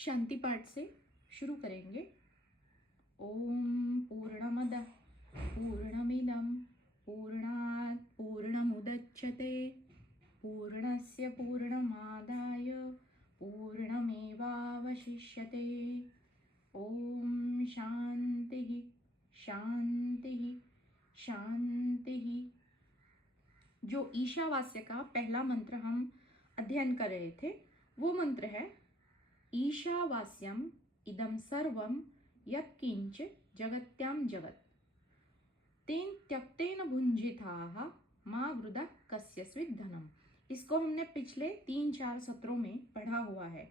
शांति पाठ से शुरू करेंगे। ओम पूर्णमदः पूर्णमिदं पूर्णात् पूर्णमुदच्यते पूर्णस्य पूर्णमादाय पूर्णमेवावशिष्यते। ओम शांतिः शांतिः शांतिः। जो ईशावास्य का पहला मंत्र हम अध्ययन कर रहे थे वो मंत्र है ईशावास्यम इदम सर्वम यत्किंच जगत्याम जगत तेन त्यक्तेन भुंजिताः मा वृदा कस्यस्वित् धनम। इसको हमने पिछले 3-4 सत्रों में पढ़ा हुआ है।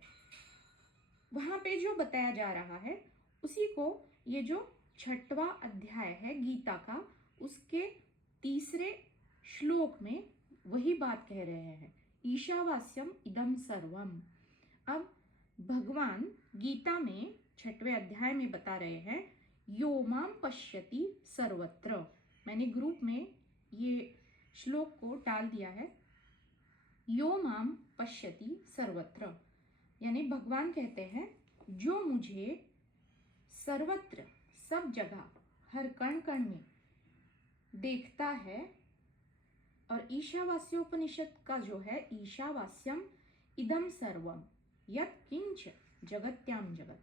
वहां पे जो बताया जा रहा है उसी को ये जो 6वां अध्याय है गीता का उसके तीसरे श्लोक में वही बात कह रहे हैं। ईशावास्यम इदम सर्वम। अब भगवान गीता में 6वें अध्याय में बता रहे हैं यो माम पश्यति सर्वत्र। मैंने ग्रुप में ये श्लोक को डाल दिया है। यो माम पश्यति सर्वत्र यानी भगवान कहते हैं जो मुझे सर्वत्र सब जगह हर कण कण में देखता है। और ईशावास्योपनिषद का जो है ईशावास्यम इदम सर्वम यत् किंच जगत्याम जगत।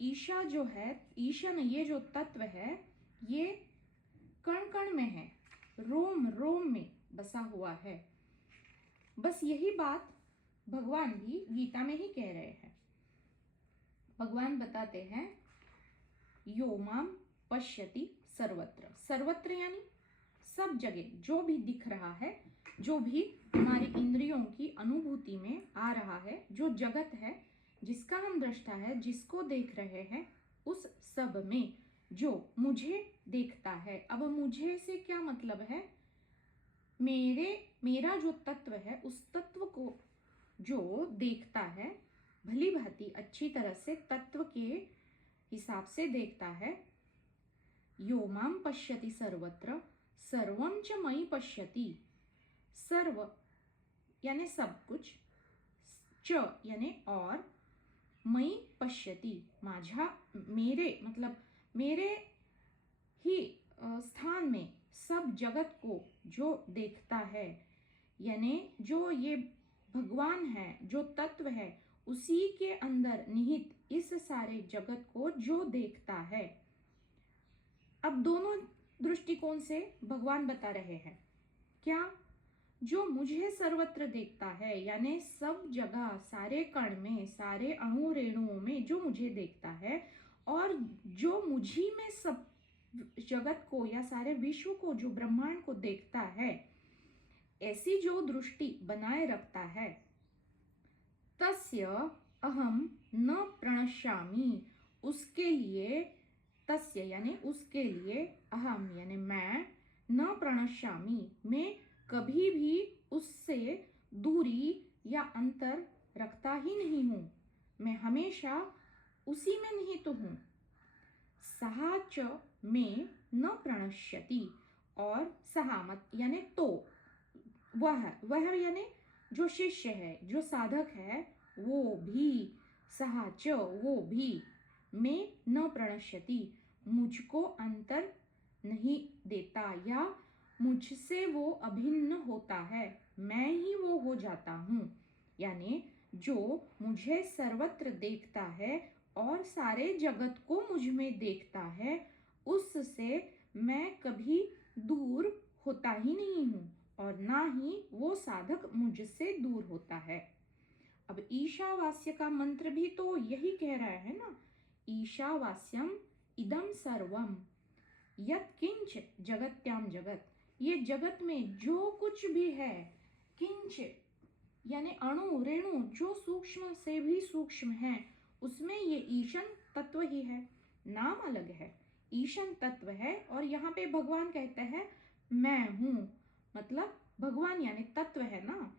ईशा जो है ईशन ये जो तत्व है ये कण कण में है, रोम रोम में बसा हुआ है। बस यही बात भगवान भी गीता में ही कह रहे हैं। भगवान बताते हैं यो माम पश्यति सर्वत्र। सर्वत्र यानी सब जगह जो भी दिख रहा है, जो भी हमारी इंद्रियों की अनुभूति में आ रहा है, जो जगत है जिसका हम दृष्टा है, जिसको देख रहे हैं, उस सब में जो मुझे देखता है। अब मुझे से क्या मतलब है? मेरा जो तत्व है उस तत्व को जो देखता है, भली भांति अच्छी तरह से तत्व के हिसाब से देखता है। यो माम पश्यति सर्वत्र सर्वम च मयि पश्यति। सर्व यानी सब कुछ, च यानी और, मयि पश्यति माझा मेरे मतलब मेरे ही स्थान में सब जगत को जो देखता है। यानी जो ये भगवान है, जो तत्व है, उसी के अंदर निहित इस सारे जगत को जो देखता है। अब दोनों दृष्टिकोण से भगवान बता रहे हैं क्या? जो मुझे सर्वत्र देखता है यानी सब जगह सारे कण में, सारे अणु रेणुओं में जो मुझे देखता है, और जो मुझी में सब जगत को या सारे विश्व को, जो ब्रह्मांड को देखता है, ऐसी जो दृष्टि बनाए रखता है, तस्य अहम न प्रणश्यामि। उसके लिए, तस्य यानी उसके लिए, अहम यानी मैं, न प्रणश्यामि मैं कभी भी उससे दूरी या अंतर रखता ही नहीं हूं। मैं हमेशा उसी में निहित हूं। सहा च में न प्रणश्यति। और सहा मत यानी तो, वह यानी जो शिष्य है, जो साधक है, वो भी, सहा च वो भी, में न प्रणश्यति मुझको अंतर नहीं देता या मुझसे वो अभिन्न होता है, मैं ही वो हो जाता हूँ। यानी जो मुझे सर्वत्र देखता है और सारे जगत को मुझ में देखता है, उससे मैं कभी दूर होता ही नहीं हूँ और ना ही वो साधक मुझसे दूर होता है। अब ईशावास्य का मंत्र भी तो यही कह रहा है ना, ईशावास्यम इदम सर्वम यत्किंच जगत्याम जगत। ये जगत में जो कुछ भी है, किंच यानी अणु रेणु, जो सूक्ष्म से भी सूक्ष्म है, उसमें ये ईशन तत्व ही है। नाम अलग है, ईशन तत्व है। और यहाँ पे भगवान कहते हैं मैं हूं, मतलब भगवान यानी तत्व है ना,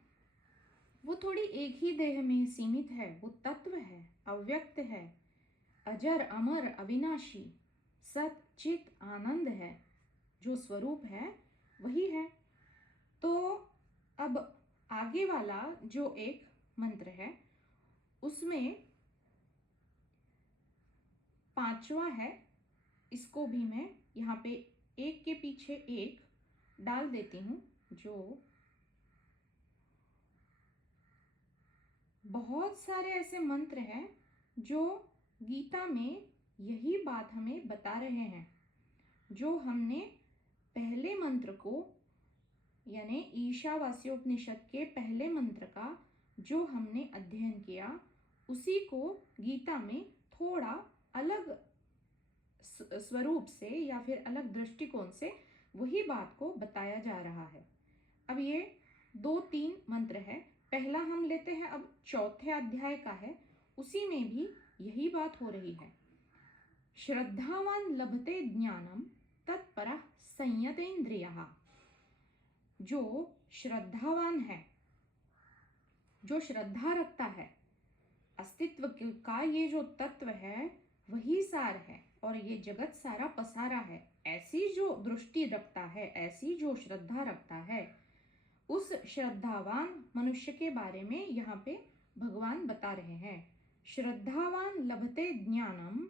वो थोड़ी एक ही देह में सीमित है। वो तत्व है, अव्यक्त है, अजर अमर अविनाशी, सत चित आनंद है। जो स्वरूप है वही है। तो अब आगे वाला जो एक मंत्र है उसमें पांचवा है, इसको भी मैं यहाँ पे एक के पीछे एक डाल देती हूँ। जो बहुत सारे ऐसे मंत्र हैं जो गीता में यही बात हमें बता रहे हैं। जो हमने पहले मंत्र को यानी ईशावास्योपनिषद के पहले मंत्र का जो हमने अध्ययन किया, उसी को गीता में थोड़ा अलग स्वरूप से या फिर अलग दृष्टिकोण से वही बात को बताया जा रहा है। अब ये 2-3 मंत्र है। पहला हम लेते हैं, अब चौथे अध्याय का है, उसी में भी यही बात हो रही है। श्रद्धावान लभते ज्ञानम तत्परः संयतेन्द्रियः। जो श्रद्धावान है, जो श्रद्धा रखता है, अस्तित्व का ये जो तत्व है वही सार है और ये जगत सारा पसारा है, ऐसी जो दृष्टि रखता है, ऐसी जो श्रद्धा रखता है, उस श्रद्धावान मनुष्य के बारे में यहाँ पे भगवान बता रहे हैं। श्रद्धावान लभते ज्ञानम,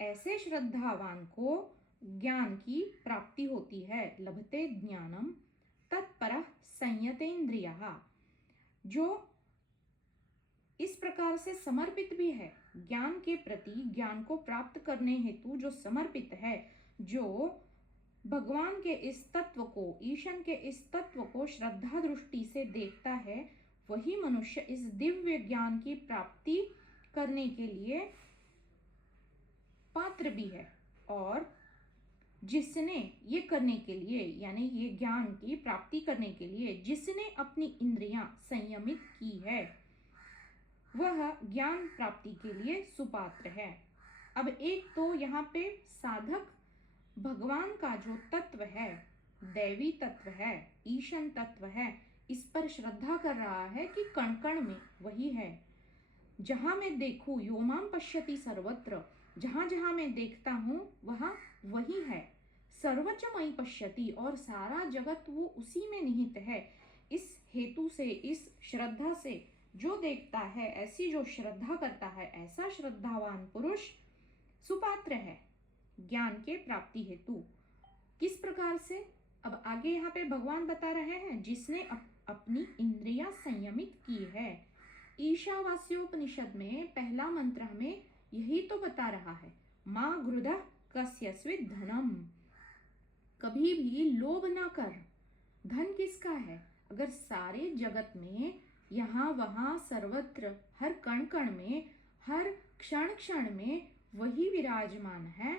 ऐसे श्रद्धावान को ज्ञान की प्राप्ति होती है। लभते ज्ञानम तत्परः संयतेन्द्रियः, जो इस प्रकार से समर्पित भी है ज्ञान के प्रति, ज्ञान को प्राप्त करने हेतु जो समर्पित है, जो भगवान के इस तत्व को, ईशन के इस तत्व को श्रद्धा दृष्टि से देखता है, वही मनुष्य इस दिव्य ज्ञान की प्राप्ति करने के लिए पात्र भी है। और जिसने ये करने के लिए, यानी ये ज्ञान की प्राप्ति करने के लिए जिसने अपनी इंद्रियां संयमित की है, वह ज्ञान प्राप्ति के लिए सुपात्र है। अब एक तो यहाँ पे साधक भगवान का जो तत्व है, दैवी तत्व है, ईशन तत्व है, इस पर श्रद्धा कर रहा है कि कण कण में वही है। जहां मैं देखूं, यो माम पश्यति सर्वत्र, जहां जहां मैं देखता हूं वहां वही है। सर्वच मयि पश्यति, और सारा जगत वो उसी में निहित है। इस हेतु से, इस श्रद्धा से जो देखता है, ऐसी जो श्रद्धा करता है, ऐसा श्रद्धावान पुरुष सुपात्र है ज्ञान के प्राप्ति हेतु। किस प्रकार से? अब आगे यहाँ पे भगवान बता रहे हैं, जिसने अपनी इंद्रियां संयमित की है। ईशावास्योपनिषद में पहला मंत्र हमें यही तो बता रहा है, माँ गृधः कस्यस्वित् धनम। कभी भी लोभ ना कर। धन किसका है? अगर सारे जगत में, यहाँ वहां सर्वत्र, हर कण कण में, हर क्षण क्षण में वही विराजमान है,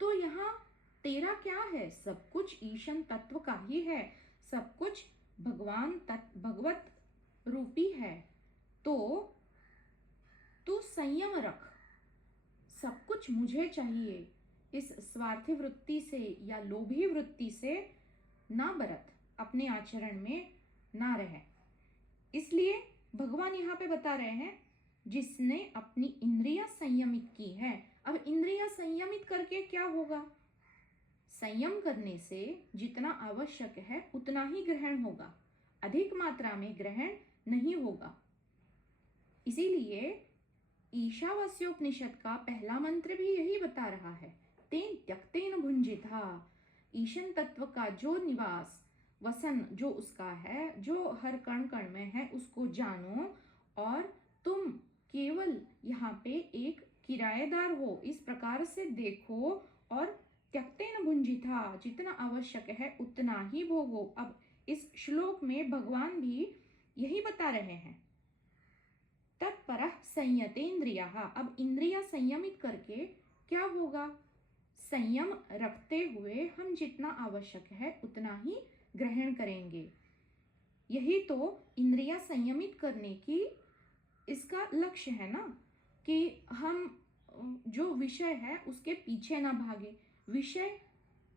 तो यहाँ तेरा क्या है? सब कुछ ईशन तत्व का ही है, सब कुछ भगवान भगवत रूपी है। तो तू संयम रख, सब कुछ मुझे चाहिए, इस स्वार्थी वृत्ति से या लोभी वृत्ति से ना बरत, अपने आचरण में ना रहे। इसलिए भगवान यहाँ पे बता रहे हैं, जिसने अपनी इंद्रियां संयमित की है। अब इंद्रियां संयमित करके क्या होगा? संयम करने से जितना आवश्यक है उतना ही ग्रहण होगा, अधिक मात्रा में ग्रहण नहीं होगा। इसीलिए ईशावास्योपनिषद का पहला मंत्र भी यही बता रहा है, तेन त्यक्तेन भुंजिता। ईशन तत्व का जो निवास, वसन जो उसका है, जो हर कण कण में है, उसको जानो और तुम केवल यहाँ पे एक किराएदार हो, इस प्रकार से देखो और त्यक्तेन भुंजिता, जितना आवश्यक है उतना ही भोगो। अब इस श्लोक में भगवान भी यही बता रहे हैं, तत्परः संयतेन्द्रियः। अब इंद्रियां संयमित करके क्या होगा? संयम रखते हुए हम जितना आवश्यक है उतना ही ग्रहण करेंगे। यही तो इंद्रियां संयमित करने की इसका लक्ष्य है ना, कि हम जो विषय है उसके पीछे ना भागे, विषय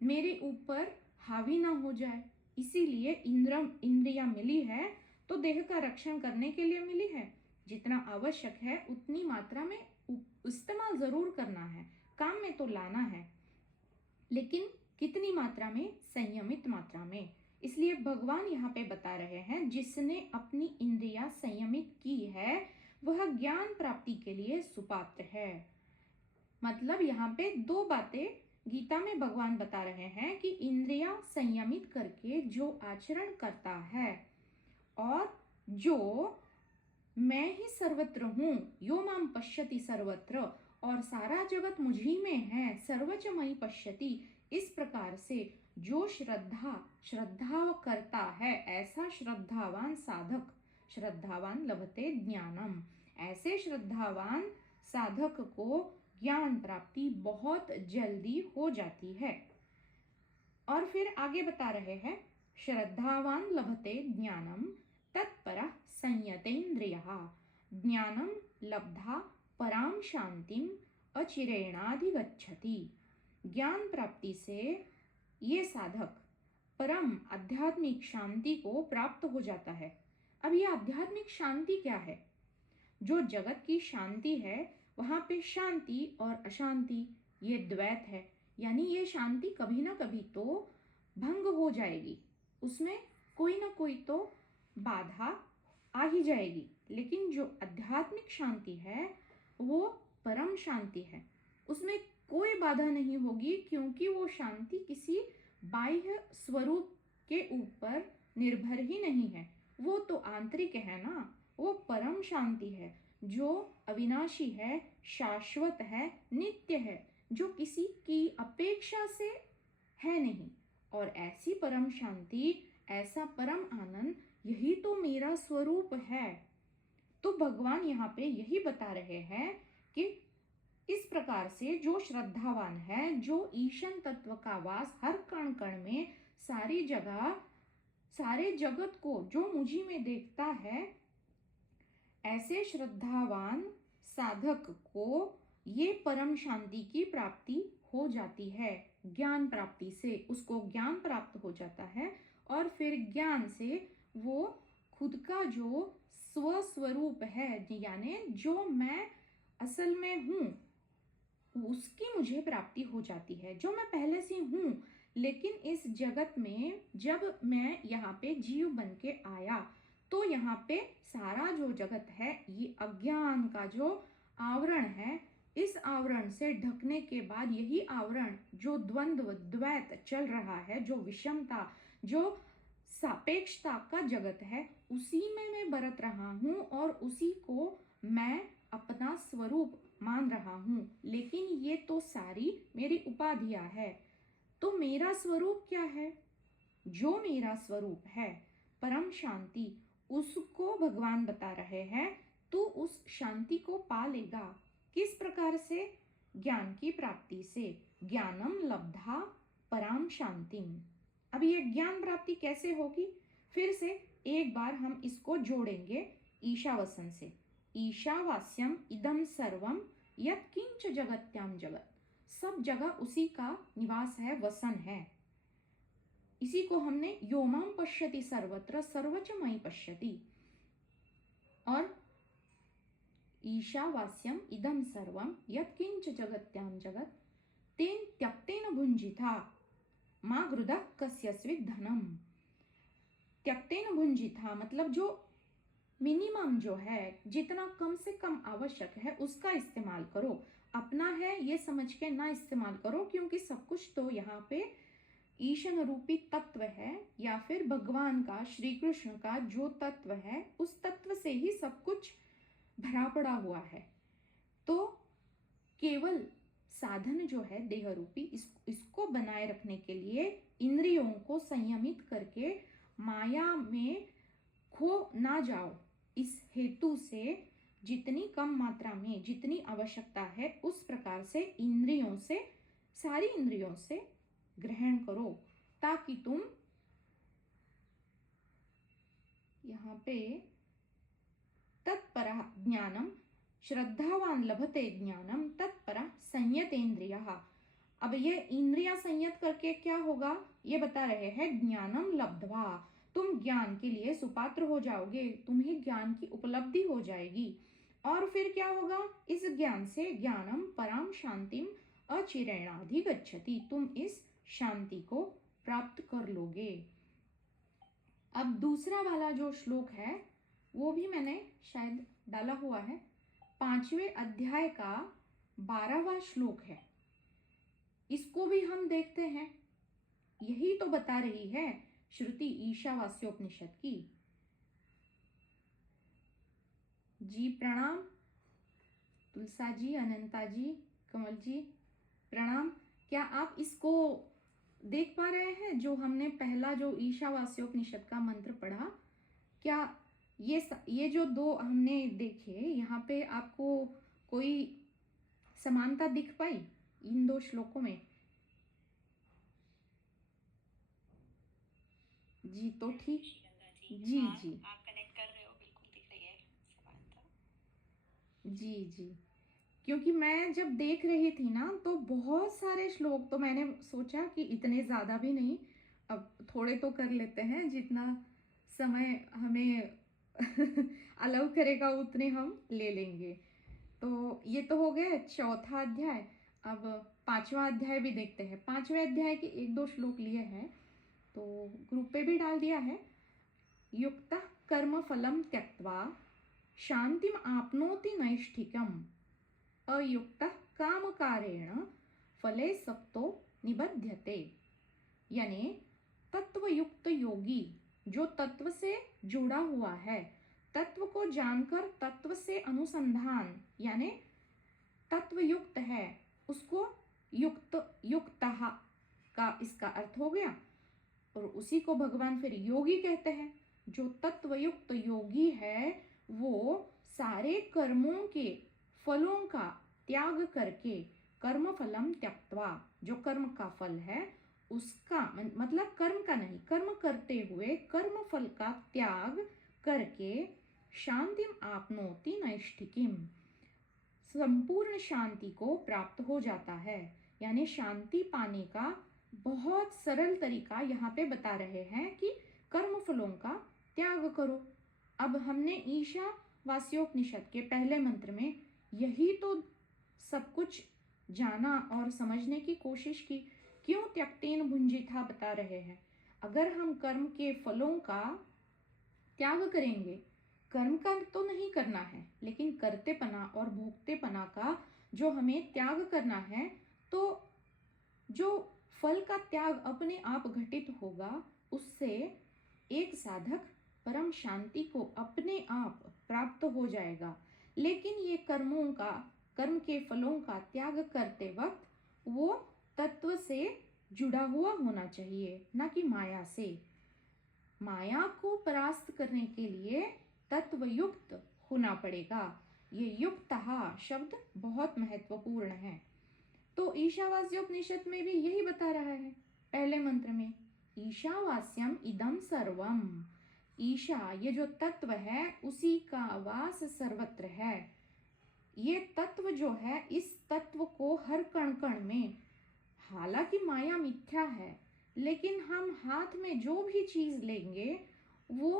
मेरे ऊपर हावी ना हो जाए। इसीलिए इंद्रियां मिली है तो देह का रक्षण करने के लिए मिली है। जितना आवश्यक है उतनी मात्रा में इस्तेमाल जरूर करना है, काम में तो लाना है, लेकिन कितनी मात्रा में? संयमित मात्रा में। इसलिए भगवान यहाँ पे बता रहे हैं, जिसने अपनी इंद्रियां संयमित की है वह ज्ञान प्राप्ति के लिए सुपात्र है। मतलब यहाँ पे दो बातें गीता में भगवान बता रहे हैं कि इंद्रियां संयमित करके जो आचरण करता है और जो मैं ही सर्वत्र हूँ, यो माम पश्यति सर्वत्र, और सारा जगत मुझी में है, सर्वच मयि पश्यति, इस प्रकार से जो श्रद्धा करता है, ऐसा श्रद्धावान साधक, श्रद्धावान लभते ज्ञानम, ऐसे श्रद्धावान साधक को ज्ञान प्राप्ति बहुत जल्दी हो जाती है। और फिर आगे बता रहे हैं, श्रद्धावान लभते ज्ञानम तत्परः संयतेन्द्रियः, ज्ञानम लब्धा पराम शांतिम अचिरेणाधिगच्छति। ज्ञान प्राप्ति से ये साधक परम आध्यात्मिक शांति को प्राप्त हो जाता है। अब ये आध्यात्मिक शांति क्या है? जो जगत की शांति है वहां पे शांति और अशांति ये द्वैत है, यानी ये शांति कभी ना कभी तो भंग हो जाएगी, उसमें कोई ना कोई तो बाधा आ ही जाएगी। लेकिन जो आध्यात्मिक शांति है वो परम शांति है, उसमें कोई बाधा नहीं होगी, क्योंकि वो शांति किसी बाह्य स्वरूप के ऊपर निर्भर ही नहीं है, वो तो आंतरिक है ना, वो परम शांति है जो अविनाशी है, शाश्वत है, नित्य है, जो किसी की अपेक्षा से है नहीं। और ऐसी परम शांति, ऐसा परम आनंद, यही तो मेरा स्वरूप है। तो भगवान यहाँ पे यही बता रहे हैं कि इस प्रकार से जो श्रद्धावान है, जो ईशन तत्व का वास हर कण कण में, सारी जगह, सारे जगत को जो मुझी में देखता है, ऐसे श्रद्धावान साधक को ये परम शांति की प्राप्ति हो जाती है। ज्ञान प्राप्ति से उसको ज्ञान प्राप्त हो जाता है, और फिर ज्ञान से वो खुद का जो स्वस्वरूप है, यानी जो मैं असल में हूँ, उसकी मुझे प्राप्ति हो जाती है, जो मैं पहले से हूँ। लेकिन इस जगत में जब मैं यहाँ पे जीव बन के आया, तो यहाँ पे सारा जो जगत है ये अज्ञान का जो आवरण है, इस आवरण से ढकने के बाद यही आवरण जो द्वंद्व द्वैत चल रहा है, जो विषमता, जो सापेक्षता का जगत है, उसी में मैं बरत रहा हूँ और उसी को मैं अपना स्वरूप मान रहा हूँ। लेकिन ये तो सारी मेरी उपाधियां है। तो मेरा स्वरूप क्या है? जो मेरा स्वरूप है परम शांति, उसको भगवान बता रहे हैं तू उस शांति को पा लेगा। किस प्रकार से? ज्ञान की प्राप्ति से। ज्ञानम लब्धा पराम शांतिम। अब ये ज्ञान प्राप्ति कैसे होगी? फिर से एक बार हम इसको जोड़ेंगे ईशावास्यम से। ईशावास्यम इदम सर्वम यत् किंच जगत्याम जगत, सब जगह उसी का निवास है, वसन है। इसी को हमने योमाम पश्यति सर्वत्र सर्वच मयि पश्यति। और ईशावास्यम इदम सर्वम यत् किंच जगत्याम जगत तेन त्यक्तेन भुंजिता माँ गृदः कस्यस्वित् धनम। त्यक्तेन भुंजिता मतलब जो मिनिमम जो है, जितना कम से कम आवश्यक है उसका इस्तेमाल करो। अपना है ये समझ के ना इस्तेमाल करो, क्योंकि सब कुछ तो यहाँ पे ईशन रूपी तत्व है, या फिर भगवान का, श्री कृष्ण का जो तत्व है, उस तत्व से ही सब कुछ भरा पड़ा हुआ है। तो केवल साधन जो है देह रूपी, इसको बनाए रखने के लिए इंद्रियों को संयमित करके माया में खो ना जाओ, इस हेतु से जितनी कम मात्रा में जितनी आवश्यकता है उस प्रकार से इंद्रियों से, सारी इंद्रियों से ग्रहण करो, ताकि तुम यहाँ पे तत्परः ज्ञानम श्रद्धावान लभते ज्ञानम तत्परः संयतेन्द्रियः। अब ये इंद्रियां संयत करके क्या होगा ये बता रहे हैं। ज्ञानम लब्ध्वा, तुम ज्ञान के लिए सुपात्र हो जाओगे, तुम्हें ज्ञान की उपलब्धि हो जाएगी। और फिर क्या होगा? इस ज्ञान से ज्ञानम पराम शांतिम अचिरेणाधिगच्छति, तुम इस शांति को प्राप्त कर लोगे। अब दूसरा वाला जो श्लोक है वो भी मैंने शायद डाला हुआ है, 5वें अध्याय का 12वां श्लोक है, इसको भी हम देखते हैं। यही तो बता रही है श्रुति ईशावास्योपनिषद की। जी प्रणाम, तुलसा जी, अनंता जी, कमल जी प्रणाम। क्या आप इसको देख पा रहे हैं? जो हमने पहला जो ईशावास्योपनिषद का मंत्र पढ़ा, क्या ये जो दो हमने देखे, यहाँ पे आपको कोई समानता दिख पाई इन दो श्लोकों में? जी तो ठीक। जी जी आप कनेक्ट कर रहे हो, बिल्कुल दिख रही है समानता। जी जी, क्योंकि मैं जब देख रही थी ना तो बहुत सारे श्लोक, तो मैंने सोचा कि इतने ज़्यादा भी नहीं, अब थोड़े तो कर लेते हैं, जितना समय हमें अलाउ करेगा उतने हम ले लेंगे। तो ये तो हो गया चौथा अध्याय। अब पांचवा अध्याय भी देखते हैं। पांचवें अध्याय के एक दो श्लोक लिए हैं, तो ग्रुप पे भी डाल दिया है। युक्तः कर्म फलम त्यक्त्वा शांतिम आपनोति नैष्ठिकम् अयुक्तः कामकारेण फले सक्तो निबध्यते। यानी तत्वयुक्त योगी जो तत्व से जुड़ा हुआ है, तत्व को जानकर तत्व से अनुसंधान यानी तत्वयुक्त है, उसको युक्तः का इसका अर्थ हो गया। और उसी को भगवान फिर योगी कहते हैं। जो तत्वयुक्त योगी है वो सारे कर्मों के फलों का त्याग करके, कर्म फलम त्यक्त्वा, जो कर्म का फल है उसका मतलब कर्म का नहीं, कर्म करते हुए कर्म फल का त्याग करके शांतिम आपनोति नैष्ठिकीम, संपूर्ण शांति को प्राप्त हो जाता है। यानी शांति पाने का बहुत सरल तरीका यहाँ पे बता रहे हैं कि कर्म फलों का त्याग करो। अब हमने ईशा वास्योपनिषद के पहले मंत्र में यही तो सब कुछ जाना और समझने की कोशिश की। क्यों त्यक्तेन भुंजिथा बता रहे हैं? अगर हम कर्म के फलों का त्याग करेंगे, कर्म का तो नहीं करना है, लेकिन करतेपना और भोगतेपना का जो हमें त्याग करना है, तो जो फल का त्याग अपने आप घटित होगा, उससे एक साधक परम शांति को अपने आप प्राप्त हो जाएगा। लेकिन ये कर्म के फलों का त्याग करते वक्त वो तत्व से जुड़ा हुआ होना चाहिए, ना कि माया से। माया को परास्त करने के लिए तत्वयुक्त होना पड़ेगा। ये युक्तः शब्द बहुत महत्वपूर्ण है। तो ईशावास्योपनिषद में भी यही बता रहा है पहले मंत्र में, ईशावास्यम इदम सर्वम। ईशा ये जो तत्व है उसी का वास सर्वत्र है। ये तत्व जो है, इस तत्व को हर कण कण में, हालांकि माया मिथ्या है, लेकिन हम हाथ में जो भी चीज लेंगे वो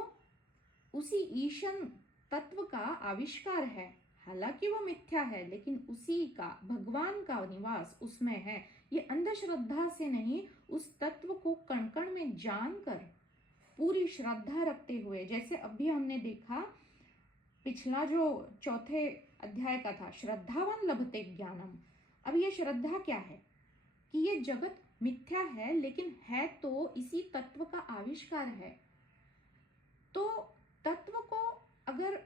उसी ईशन तत्व का आविष्कार है। हालांकि वो मिथ्या है, लेकिन उसी का, भगवान का निवास उसमें है। ये अंधश्रद्धा से नहीं, उस तत्व को कण कण में जानकर पूरी श्रद्धा रखते हुए, जैसे अभी हमने देखा पिछला जो चौथे अध्याय का था, श्रद्धावान लभते ज्ञानम। अब ये श्रद्धा क्या है कि ये जगत मिथ्या है, लेकिन है तो इसी तत्व का आविष्कार है। तो तत्व को अगर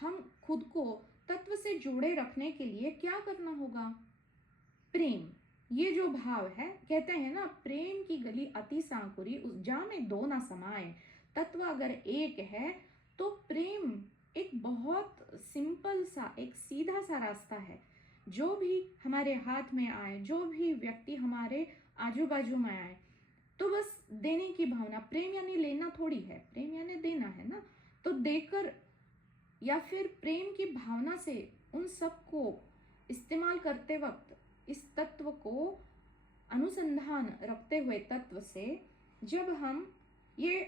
हम खुद को तत्व से जोड़े रखने के लिए क्या करना होगा? प्रेम, ये जो भाव है, कहते हैं ना, प्रेम की गली अति सांकुरी, उस जा में दो ना समाए। तत्व अगर एक है तो प्रेम एक बहुत सिंपल सा, एक सीधा सा रास्ता है। जो भी हमारे हाथ में आए, जो भी व्यक्ति हमारे आजू बाजू में आए, तो बस देने की भावना। प्रेम यानी लेना थोड़ी है, प्रेम यानी देना है ना। तो देकर या फिर प्रेम की भावना से उन सबको इस्तेमाल करते वक्त इस तत्व को अनुसंधान रखते हुए, तत्व से जब हम ये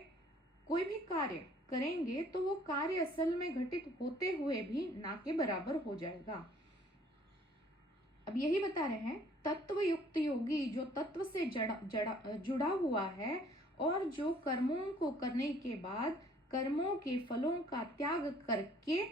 कोई भी कार्य करेंगे तो वो कार्य असल में घटित होते हुए भी ना के बराबर हो जाएगा। अब यही बता रहे हैं, तत्व युक्त योगी जो तत्व से जुड़ा हुआ है और जो कर्मों को करने के बाद कर्मों के फलों का त्याग करके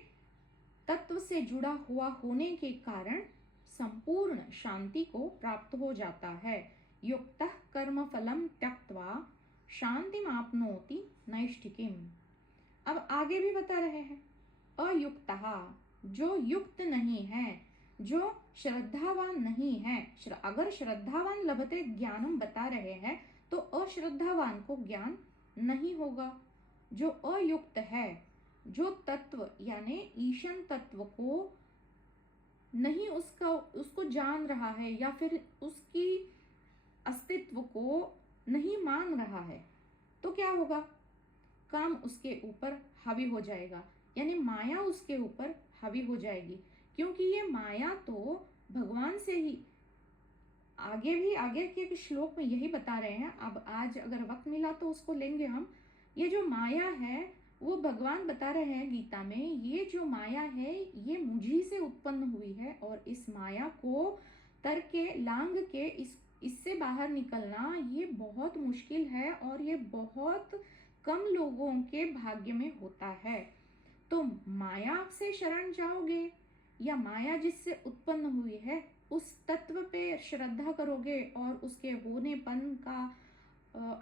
तत्व से जुड़ा हुआ होने के कारण संपूर्ण शांति को प्राप्त हो जाता है। युक्तः कर्म फलम त्यक्त्वा शांतिमाप्नोति नैष्ठिकीम। अब आगे भी बता रहे हैं, अयुक्तः जो युक्त नहीं है, जो श्रद्धावान नहीं है। अगर श्रद्धावान लभते ज्ञानम बता रहे हैं तो अश्रद्धावान को ज्ञान नहीं होगा। जो अयुक्त है, जो तत्व यानी ईशन तत्व को नहीं उसको जान रहा है या फिर उसकी अस्तित्व को नहीं मान रहा है, तो क्या होगा? काम उसके ऊपर हावी हो जाएगा, यानी माया उसके ऊपर हावी हो जाएगी। क्योंकि ये माया तो भगवान से ही, आगे के श्लोक में यही बता रहे हैं। अब आज अगर वक्त मिला तो उसको लेंगे हम। ये जो माया है वो भगवान बता रहे हैं गीता में, ये जो माया है ये मुझी से उत्पन्न हुई है और इस माया को तर्क के लांग के इससे बाहर निकलना ये बहुत मुश्किल है और ये बहुत कम लोगों के भाग्य में होता है। तो माया से शरण जाओगे या माया जिससे उत्पन्न हुई है उस तत्व पे श्रद्धा करोगे और उसके होनेपन का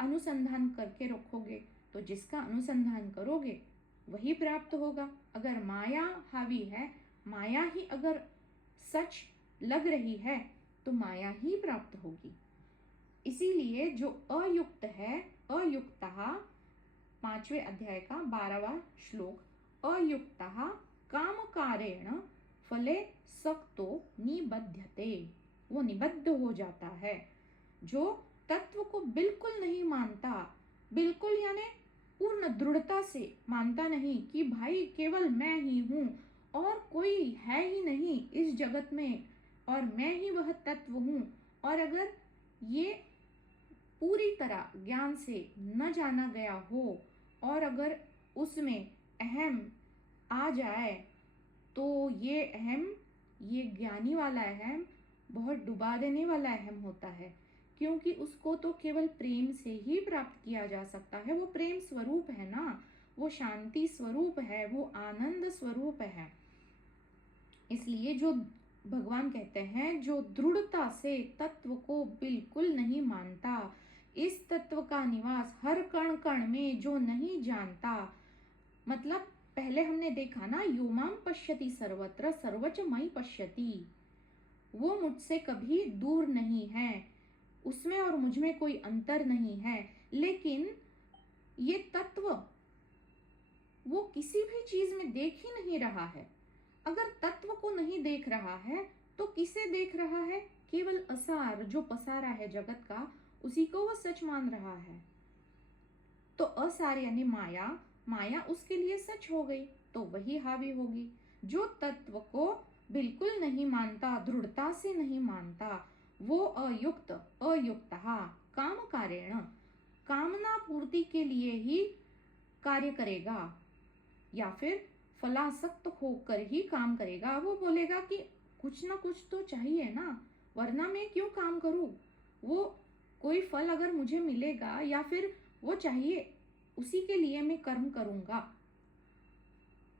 अनुसंधान करके रखोगे, तो जिसका अनुसंधान करोगे वही प्राप्त होगा। अगर माया हावी है, माया ही अगर सच लग रही है तो माया ही प्राप्त होगी। इसीलिए जो अयुक्त है, अयुक्तः 5वें अध्याय का 12वां श्लोक, अयुक्तः कामकारेण फले सक्तो निबध्यते, वो निबद्ध हो जाता है। जो तत्व को बिल्कुल नहीं मानता, बिल्कुल यानी पूर्ण दृढ़ता से मानता नहीं कि भाई केवल मैं ही हूँ और कोई है ही नहीं इस जगत में और मैं ही वह तत्व हूँ, और अगर ये पूरी तरह ज्ञान से न जाना गया हो और अगर उसमें अहम आ जाए तो ये अहम, ये ज्ञानी वाला अहम बहुत डुबा देने वाला अहम होता है। क्योंकि उसको तो केवल प्रेम से ही प्राप्त किया जा सकता है। वो प्रेम स्वरूप है ना, वो शांति स्वरूप है, वो आनंद स्वरूप है। इसलिए जो भगवान कहते हैं, जो दृढ़ता से तत्व को बिल्कुल नहीं मानता, इस तत्व का निवास हर कण कण में जो नहीं जानता, मतलब पहले हमने देखा ना, योमाम पश्यति सर्वत्र सर्वच मयि पश्यति, वो मुझसे कभी दूर नहीं है, उसमें और मुझ में कोई अंतर नहीं है। लेकिन ये तत्व वो किसी भी चीज में देख ही नहीं रहा है। अगर तत्व को नहीं देख रहा है तो किसे देख रहा है? केवल असार जो पसारा है जगत का, उसी को वो सच मान रहा है। तो असार यानी माया, माया उसके लिए सच हो गई तो वही हावी होगी। जो तत्व को बिल्कुल नहीं मानता, दृढ़ता से नहीं मानता, वो अयुक्त, अयुक्तः काम कारेण, कामना पूर्ति के लिए ही कार्य करेगा या फिर फलासक्त होकर ही काम करेगा। वो बोलेगा कि कुछ ना कुछ तो चाहिए ना, वरना मैं क्यों काम करूं? वो कोई फल अगर मुझे मिलेगा या फिर वो चाहिए, उसी के लिए मैं कर्म करूंगा।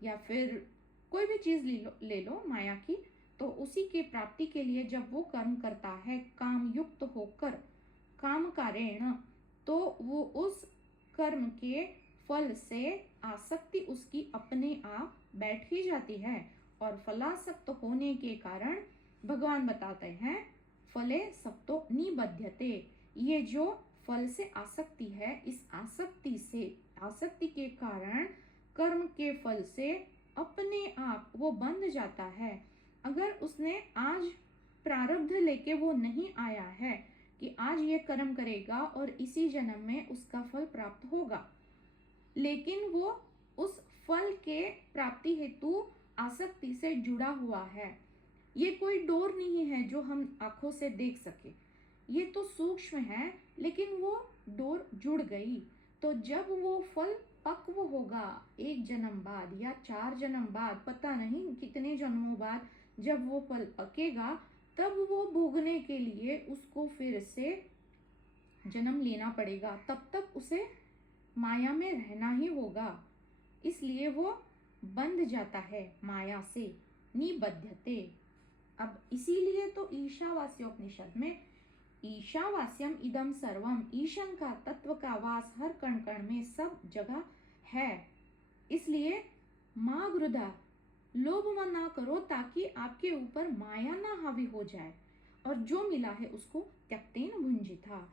या फिर कोई भी चीज ले लो माया की, तो उसी के प्राप्ति के लिए जब वो कर्म करता है काम युक्त होकर, काम कारेण, तो वो उस कर्म के फल से आसक्ति उसकी अपने आप बैठ ही जाती है। और फलासक्त होने के कारण भगवान बताते हैं फले सक्तो निबध्यते, ये जो फल से आसक्ति है, इस आसक्ति से, आसक्ति के कारण कर्म के फल से अपने आप वो बंध जाता है। अगर उसने आज प्रारब्ध लेके वो नहीं आया है कि आज ये कर्म करेगा और इसी जन्म में उसका फल प्राप्त होगा, लेकिन वो उस फल के प्राप्ति हेतु आसक्ति से जुड़ा हुआ है। ये कोई डोर नहीं है जो हम आंखों से देख सके, ये तो सूक्ष्म है, लेकिन वो डोर जुड़ गई। तो जब वो फल पक्व होगा 1 जन्म बाद या 4 जन्म बाद, पता नहीं कितने जन्मों बाद, जब वो फल पकेगा तब वो भोगने के लिए उसको फिर से जन्म लेना पड़ेगा। तब तक उसे माया में रहना ही होगा। इसलिए वो बंध जाता है माया से, निबध्यते। अब इसीलिए तो ईशावास्योपनिषद में ईशावास्यम इदम सर्वम, ईशन का, तत्व का वास हर कण कण में सब जगह है। इसलिए माँ गुरुदा, लोभ मन ना करो ताकि आपके ऊपर माया ना हावी हो जाए, और जो मिला है उसको त्यक्तेन भुंजिथा,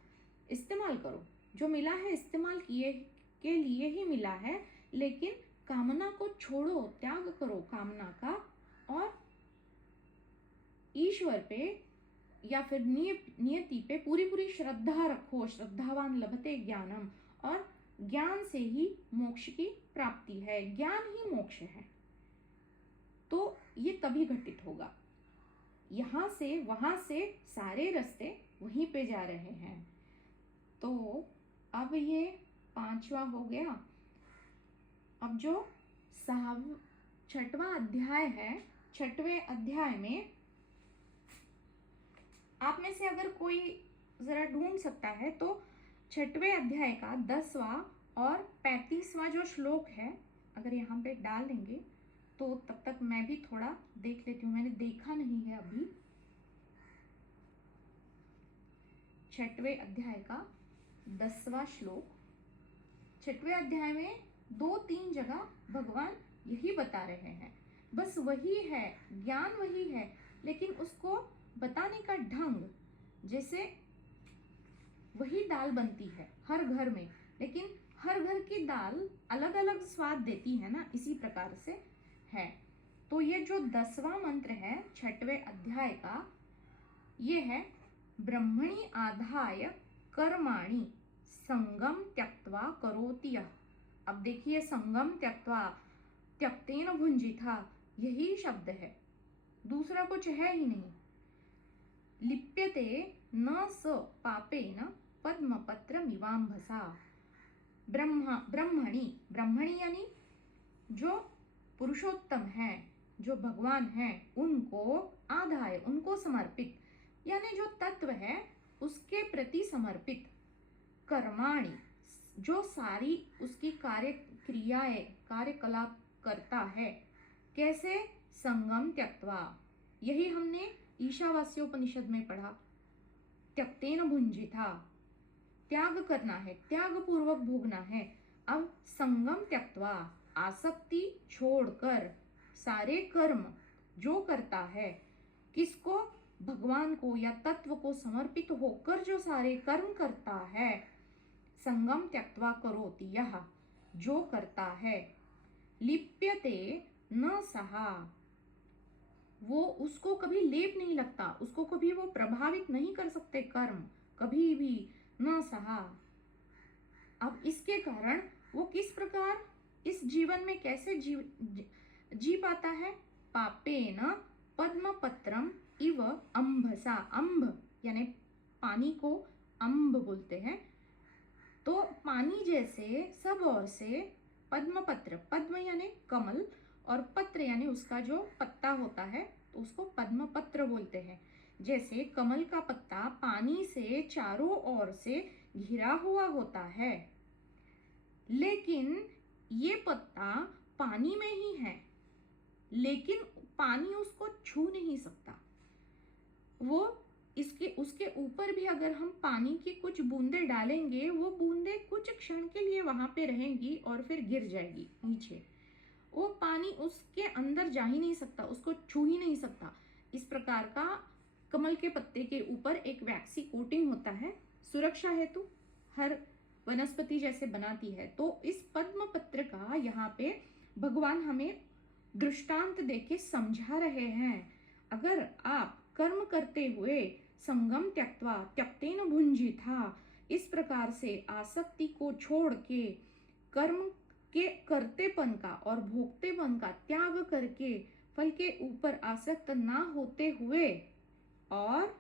इस्तेमाल करो। जो मिला है इस्तेमाल किए के लिए ही मिला है, लेकिन कामना को छोड़ो, त्याग करो कामना का, और ईश्वर पे या फिर नियति पे पूरी पूरी श्रद्धा रखो। श्रद्धावान लभते ज्ञानम, और ज्ञान से ही मोक्ष की प्राप्ति है, ज्ञान ही मोक्ष है। तो ये तभी घटित होगा। यहां से वहां से सारे रास्ते वहीं पे जा रहे हैं। तो अब ये 5वां हो गया। अब जो 6वां अध्याय है, 6वें अध्याय में आप में से अगर कोई जरा ढूंढ सकता है तो 6वें अध्याय का 10वां और 35वां जो श्लोक है, अगर यहाँ पे डाल देंगे तो तब तक मैं भी थोड़ा देख लेती हूँ, मैंने देखा नहीं है अभी। 6वें अध्याय का 10वां श्लोक। 6वें अध्याय में 2-3 जगह भगवान यही बता रहे हैं, बस वही है, ज्ञान वही है, लेकिन उसको बताने का ढंग, जैसे वही दाल बनती है हर घर में, लेकिन हर घर की दाल अलग अलग स्वाद देती है ना, इसी प्रकार से है। तो ये जो 10वां मंत्र है 6वें अध्याय का, ये है ब्रह्मणि आधाय कर्माणि संगम त्यक्त्वा करोति यः। अब देखिए, संगम त्यक्त्वा, त्यक्तेन भुंजिथा, यही शब्द है, दूसरा कुछ है ही नहीं। लिप्यते न स पापेन पद्मपत्रमिवाम्भसा। ब्रह्मणि, ब्रह्मणि यानी जो पुरुषोत्तम है, जो भगवान है, उनको आधाय, उनको समर्पित, यानी जो तत्व है उसके प्रति समर्पित, कर्माणि, जो सारी उसकी कार्य क्रियाएं, कार्यकलाप करता है, कैसे, संगम त्यक्त्वा, यही हमने ईशावास्योपनिषद में पढ़ा, त्यक्तेन भुंजिथा, त्याग करना है, त्याग पूर्वक भोगना है। अब संगम त्यक्त्वा, आसक्ति छोड़कर, सारे कर्म जो करता है, किसको, भगवान को या तत्व को समर्पित होकर जो सारे कर्म करता है, संगम त्यक्त्वा करोति यः, जो करता है, लिप्यते न सहा, वो उसको कभी लेप नहीं लगता, उसको कभी वो प्रभावित नहीं कर सकते कर्म, कभी भी, न सहा। अब इसके कारण वो किस प्रकार इस जीवन में कैसे जी पाता है, पापेन पद्मपत्रम इव अम्भसा, अम्भ यानी पानी को अम्ब बोलते हैं, तो पानी जैसे सब ओर से पद्मपत्र, पद्म यानी कमल, और पत्र यानी उसका जो पत्ता होता है, तो उसको पद्म पत्र बोलते हैं। जैसे कमल का पत्ता पानी से चारों ओर से घिरा हुआ होता है, लेकिन ये पत्ता पानी में ही है, लेकिन पानी उसको छू नहीं सकता। वो उसके ऊपर भी अगर हम पानी की कुछ बूंदे डालेंगे, वो बूंदे कुछ क्षण के लिए वहां पे रहेंगी और फिर गिर जाएगी नीचे। वो पानी उसके अंदर जा ही नहीं सकता, उसको छू ही नहीं सकता। इस प्रकार का कमल के पत्ते के ऊपर एक वैक्सी कोटिंग होता है, सुरक्षा हेतु हर वनस्पति जैसे बनाती है। तो इस पद्म पत्र का यहाँ पे भगवान हमें दृष्टांत देके समझा रहे हैं। अगर आप कर्म करते हुए संगम त्यक्त्वा, त्यक्तेन भुंजिथा, इस प्रकार से आसक्ति को छोड़ के कर्म के करतेपन का और भोगतेपन का त्याग करके फल के ऊपर आसक्त ना होते हुए और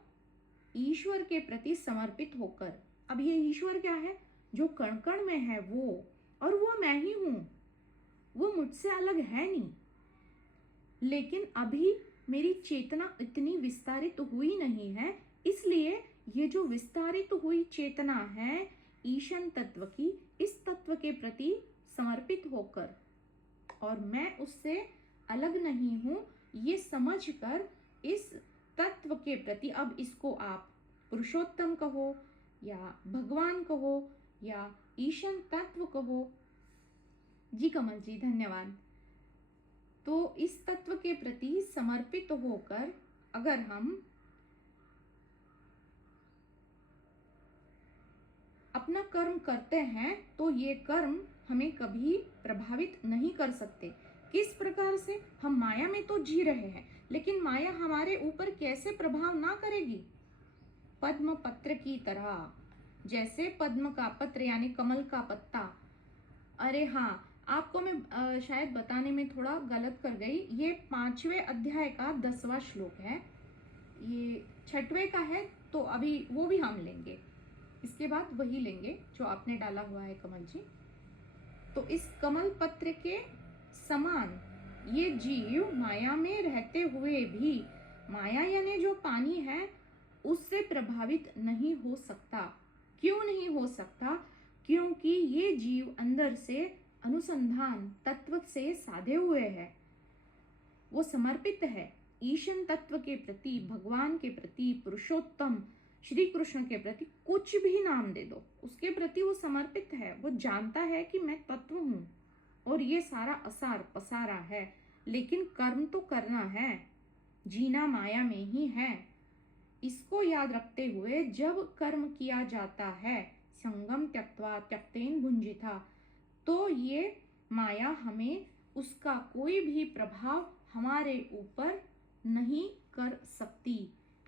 ईश्वर के प्रति समर्पित होकर, अब ये ईश्वर क्या है, जो कण कण में है वो, और वो मैं ही हूं, वो मुझसे अलग है नहीं, लेकिन अभी मेरी चेतना इतनी विस्तारित हुई नहीं है, इसलिए ये जो विस्तारित हुई चेतना है ईशन तत्व की, इस तत्व के प्रति समर्पित होकर, और मैं उससे अलग नहीं हूं, ये समझकर इस तत्व के प्रति, अब इसको आप पुरुषोत्तम कहो या भगवान कहो या ईशन तत्व कहो। जी कमल जी धन्यवाद। तो इस तत्व के प्रति समर्पित होकर अगर हम अपना कर्म करते हैं तो ये कर्म हमें कभी प्रभावित नहीं कर सकते। किस प्रकार से? हम माया में तो जी रहे हैं, लेकिन माया हमारे ऊपर कैसे प्रभाव ना करेगी? पद्म पत्र की तरह, जैसे पद्म का पत्र यानी कमल का पत्ता। अरे हाँ, आपको मैं शायद बताने में थोड़ा गलत कर गई। ये 5वें अध्याय का 10वां श्लोक है, ये 6वें का है, तो अभी वो भी हम लेंगे, इसके बाद वही लेंगे जो आपने डाला हुआ है कमल जी। तो इस कमल पत्र के समान ये जीव माया में रहते हुए भी, माया यानी जो पानी है, उससे प्रभावित नहीं हो सकता। क्यों नहीं हो सकता? क्योंकि ये जीव अंदर से अनुसंधान तत्व से साधे हुए है, वो समर्पित है ईशन तत्व के प्रति, भगवान के प्रति, पुरुषोत्तम श्री कृष्ण के प्रति, कुछ भी नाम दे दो, उसके प्रति वो समर्पित है। वो जानता है कि मैं तत्व हूं और ये सारा असार पसारा है, लेकिन कर्म तो करना है, जीना माया में ही है। इसको याद रखते हुए जब कर्म किया जाता है, संगम त्यक्त्वा त्यक्तेन भुंजिता, तो ये माया हमें उसका कोई भी प्रभाव हमारे ऊपर नहीं कर सकती।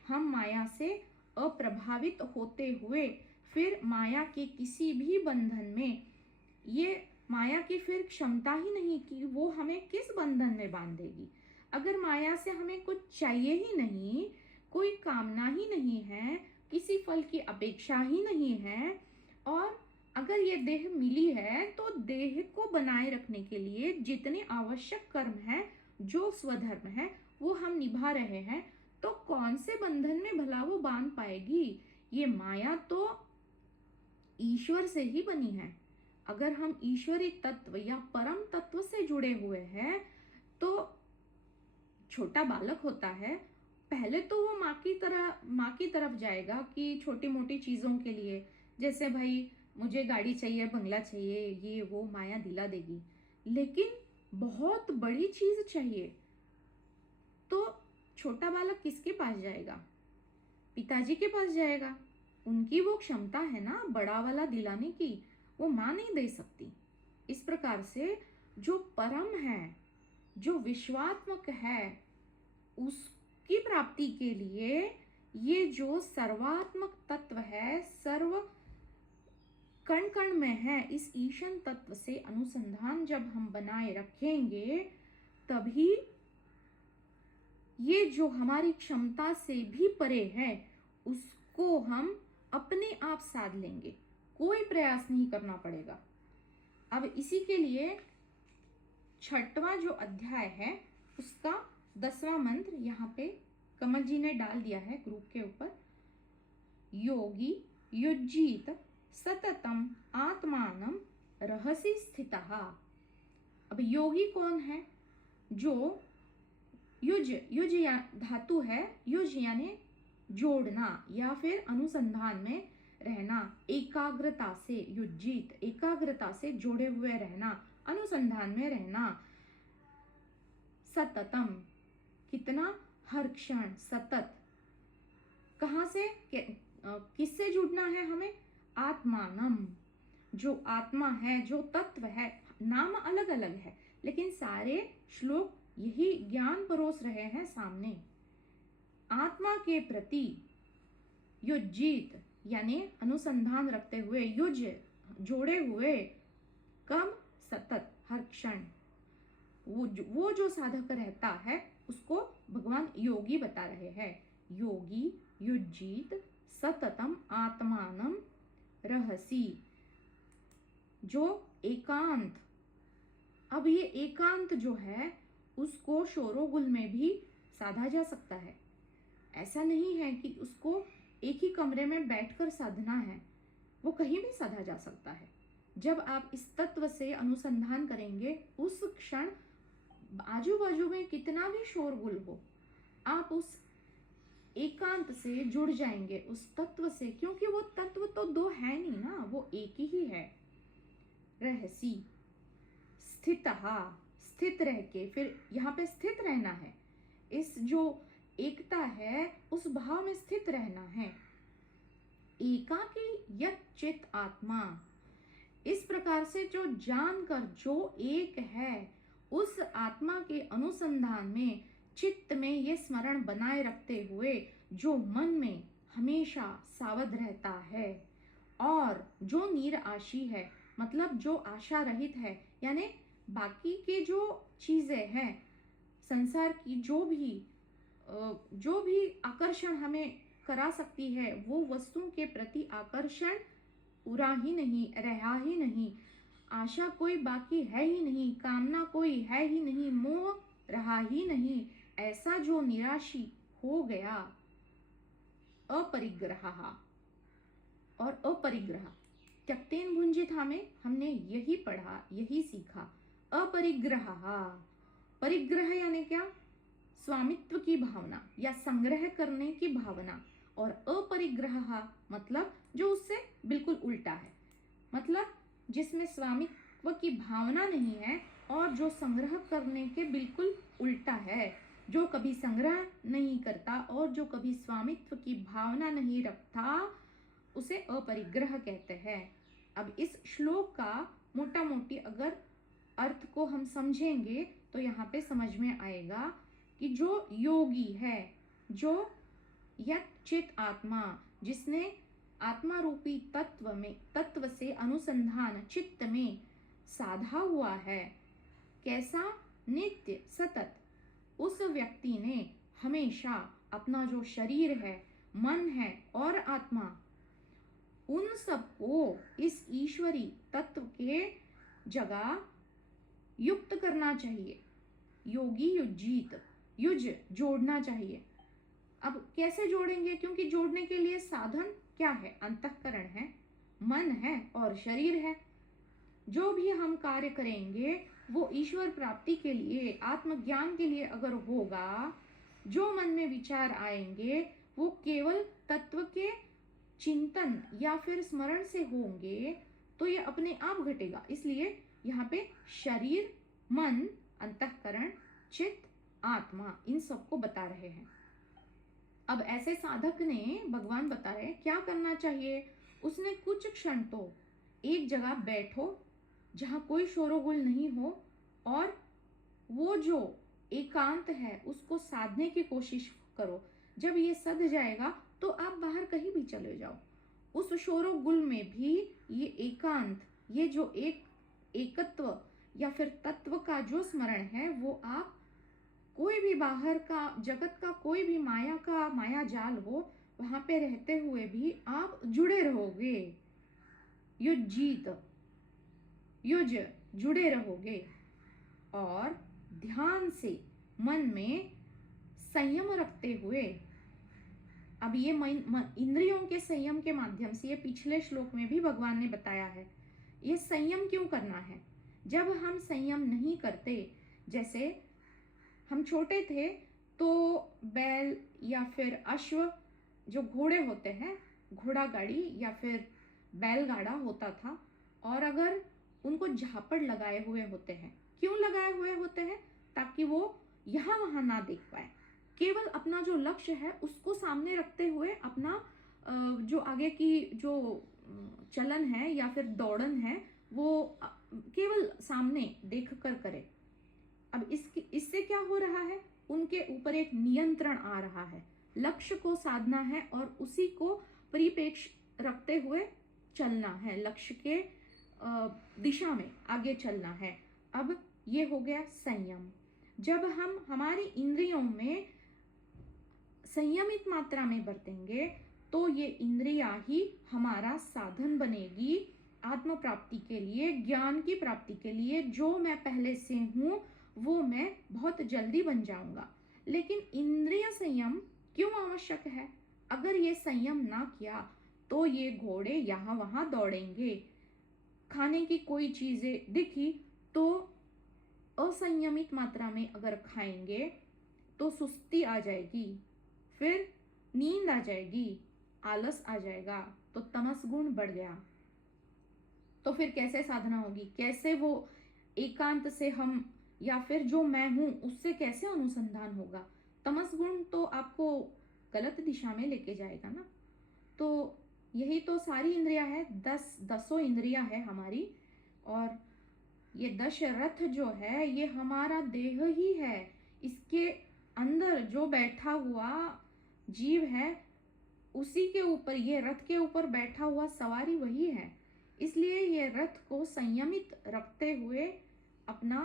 हम माया से अप्रभावित होते हुए फिर माया के किसी भी बंधन में, ये माया की फिर क्षमता ही नहीं कि वो हमें किस बंधन में बांधेगी। अगर माया से हमें कुछ चाहिए ही नहीं, कोई कामना ही नहीं है, किसी फल की अपेक्षा ही नहीं है, और अगर ये देह मिली है तो देह को बनाए रखने के लिए जितने आवश्यक कर्म है, जो स्वधर्म है, वो हम निभा रहे हैं, तो कौन से बंधन में भला वो बांध पाएगी? ये माया तो ईश्वर से ही बनी है। अगर हम ईश्वरी तत्व या परम तत्व से जुड़े हुए हैं, तो छोटा बालक होता है, पहले तो वो माँ की तरफ जाएगा कि छोटी मोटी चीजों के लिए, जैसे भाई मुझे गाड़ी चाहिए, बंगला चाहिए, ये वो माया दिला देगी। लेकिन बहुत बड़ी चीज चाहिए तो छोटा बालक किसके पास जाएगा? पिताजी के पास जाएगा। उनकी वो क्षमता है ना बड़ा वाला दिलाने की, वो माँ नहीं दे सकती। इस प्रकार से जो परम है, जो विश्वात्मक है, उसकी प्राप्ति के लिए ये जो सर्वात्मक तत्व है, सर्व कण कण में है, इस ईशन तत्व से अनुसंधान जब हम बनाए रखेंगे, तभी ये जो हमारी क्षमता से भी परे है, उसको हम अपने आप साध लेंगे, कोई प्रयास नहीं करना पड़ेगा। अब इसी के लिए 6वां जो अध्याय है, उसका 10वां मंत्र यहाँ पे कमल जी ने डाल दिया है ग्रुप के ऊपर। योगी युज्जीत सततम आत्मानम रहसि स्थितः। अब योगी कौन है? जो युज या धातु है, युज यानी जोड़ना या फिर अनुसंधान में रहना, एकाग्रता से, युज्जीत एकाग्रता से जुड़े हुए रहना, अनुसंधान में रहना। सततम कितना? हर क्षण, सतत। कहाँ से, किससे जुड़ना है हमें? आत्मानम, जो आत्मा है, जो तत्व है। नाम अलग अलग है, लेकिन सारे श्लोक यही ज्ञान परोस रहे हैं सामने। आत्मा के प्रति युज्जीत यानी अनुसंधान रखते हुए, युज जोड़े हुए, कब? सतत, हर क्षण। वो जो साधक रहता है उसको भगवान योगी बता रहे हैं। योगी युज्जीत सततम आत्मानम रहसी, जो एकांत। अब ये एकांत जो है, उसको शोरोगुल में भी साधा जा सकता है। ऐसा नहीं है कि उसको एक ही कमरे में बैठकर साधना है, वो कहीं भी साधा जा सकता है। जब आप इस तत्व से अनुसंधान करेंगे, उस क्षण आजू बाजू में कितना भी शोरगुल हो, आप उस एकांत से जुड़ जाएंगे उस तत्व से, क्योंकि वो तत्व तो दो है नहीं ना, वो एक ही है। रहसी स्थितहा, स्थित रह के, फिर यहाँ पे स्थित रहना है, इस जो एकता है उस भाव में स्थित रहना है। एकाकी यत चित आत्मा, इस प्रकार से जो जानकर जो एक है उस आत्मा के अनुसंधान में चित्त में ये स्मरण बनाए रखते हुए जो मन में हमेशा सावध रहता है, और जो निराशी है मतलब जो आशा रहित है, यानी बाकी के जो चीजें हैं संसार की, जो भी आकर्षण हमें करा सकती है वो वस्तुओं के प्रति आकर्षण पूरा ही नहीं, रहा ही नहीं, आशा कोई बाकी है ही नहीं, कामना कोई है ही नहीं, मोह रहा ही नहीं, ऐसा जो निराशी हो गया, अपरिग्रह और अपरिग्रह त्यक्तेन भुंजिथा में हमने यही पढ़ा, यही सीखा। अपरिग्रह, परिग्रह यानी क्या, स्वामित्व की भावना या संग्रह करने की भावना, और अपरिग्रह मतलब जो उससे बिल्कुल उल्टा है, मतलब जिसमें स्वामित्व की भावना नहीं है और जो संग्रह करने के बिल्कुल उल्टा है, जो कभी संग्रह नहीं करता और जो कभी स्वामित्व की भावना नहीं रखता, उसे अपरिग्रह कहते हैं। अब इस श्लोक का मोटा मोटी अगर अर्थ को हम समझेंगे तो यहाँ पे समझ में आएगा कि जो योगी है, जो यत चित आत्मा, जिसने आत्मा रूपी तत्व से अनुसंधान चित्त में साधा हुआ है, कैसा, नित्य सतत, उस व्यक्ति ने हमेशा अपना जो शरीर है, मन है और आत्मा, उन सबको इस ईश्वरी तत्व के जगह युक्त करना चाहिए। योगी युजीत, युज जोड़ना चाहिए। अब कैसे जोड़ेंगे, क्योंकि जोड़ने के लिए साधन क्या है, अंतःकरण है, मन है और शरीर है। जो भी हम कार्य करेंगे वो ईश्वर प्राप्ति के लिए, आत्मज्ञान के लिए अगर होगा, जो मन में विचार आएंगे वो केवल तत्व के चिंतन या फिर स्मरण से होंगे, तो ये अपने आप घटेगा। इसलिए यहाँ पे शरीर, मन, अंतःकरण, चित्त, आत्मा, इन सबको बता रहे हैं। अब ऐसे साधक ने, भगवान बता रहे क्या करना चाहिए, उसने कुछ क्षण तो एक जगह बैठो जहां कोई शोरोगुल नहीं हो, और वो जो एकांत है उसको साधने की कोशिश करो। जब ये सध जाएगा तो आप बाहर कहीं भी चले जाओ, उस शोरोगुल में भी ये एकांत, ये जो एकत्व या फिर तत्व का जो स्मरण है, वो आप कोई भी बाहर का जगत का कोई भी माया जाल हो, वहां पे रहते हुए भी आप जुड़े रहोगे। युज जुड़े रहोगे, और ध्यान से मन में संयम रखते हुए, अब ये इंद्रियों के संयम के माध्यम से, ये पिछले श्लोक में भी भगवान ने बताया है, ये संयम क्यों करना है। जब हम संयम नहीं करते, जैसे हम छोटे थे तो बैल या फिर अश्व, जो घोड़े होते हैं, घोड़ा गाड़ी या फिर बैलगाड़ा होता था, और अगर उनको झापड़ लगाए हुए होते हैं, क्यों लगाए हुए होते हैं, ताकि वो यहाँ वहां ना देख पाए, केवल अपना जो लक्ष्य है उसको सामने रखते हुए अपना जो आगे की जो चलन है या फिर दौड़न है वो केवल सामने देख कर करे। अब इससे क्या हो रहा है, उनके ऊपर एक नियंत्रण आ रहा है, लक्ष्य को साधना है और उसी को परिपेक्ष रखते हुए चलना है, लक्ष्य के दिशा में आगे चलना है। अब ये हो गया संयम। जब हम हमारी इंद्रियों में संयमित मात्रा में बरतेंगे तो ये इंद्रियां ही हमारा साधन बनेगी आत्म प्राप्ति के लिए, ज्ञान की प्राप्ति के लिए। जो मैं पहले से हूं वो मैं बहुत जल्दी बन जाऊंगा। लेकिन इंद्रिय संयम क्यों आवश्यक है, अगर ये संयम ना किया तो ये घोड़े यहाँ वहां दौड़ेंगे, खाने की कोई चीजें दिखी तो असंयमित मात्रा में अगर खाएंगे तो सुस्ती आ जाएगी, फिर नींद आ जाएगी, आलस आ जाएगा, तो तमस गुण बढ़ गया। तो फिर कैसे साधना होगी, कैसे वो एकांत से हम या फिर जो मैं हूं उससे कैसे अनुसंधान होगा। तमस गुण तो आपको गलत दिशा में लेके जाएगा ना। तो यही तो सारी इंद्रियां है, दसों इंद्रियां है हमारी। और ये दशरथ जो है ये हमारा देह ही है। इसके अंदर जो बैठा हुआ जीव है उसी के ऊपर, ये रथ के ऊपर बैठा हुआ सवारी वही है। इसलिए ये रथ को संयमित रखते हुए अपना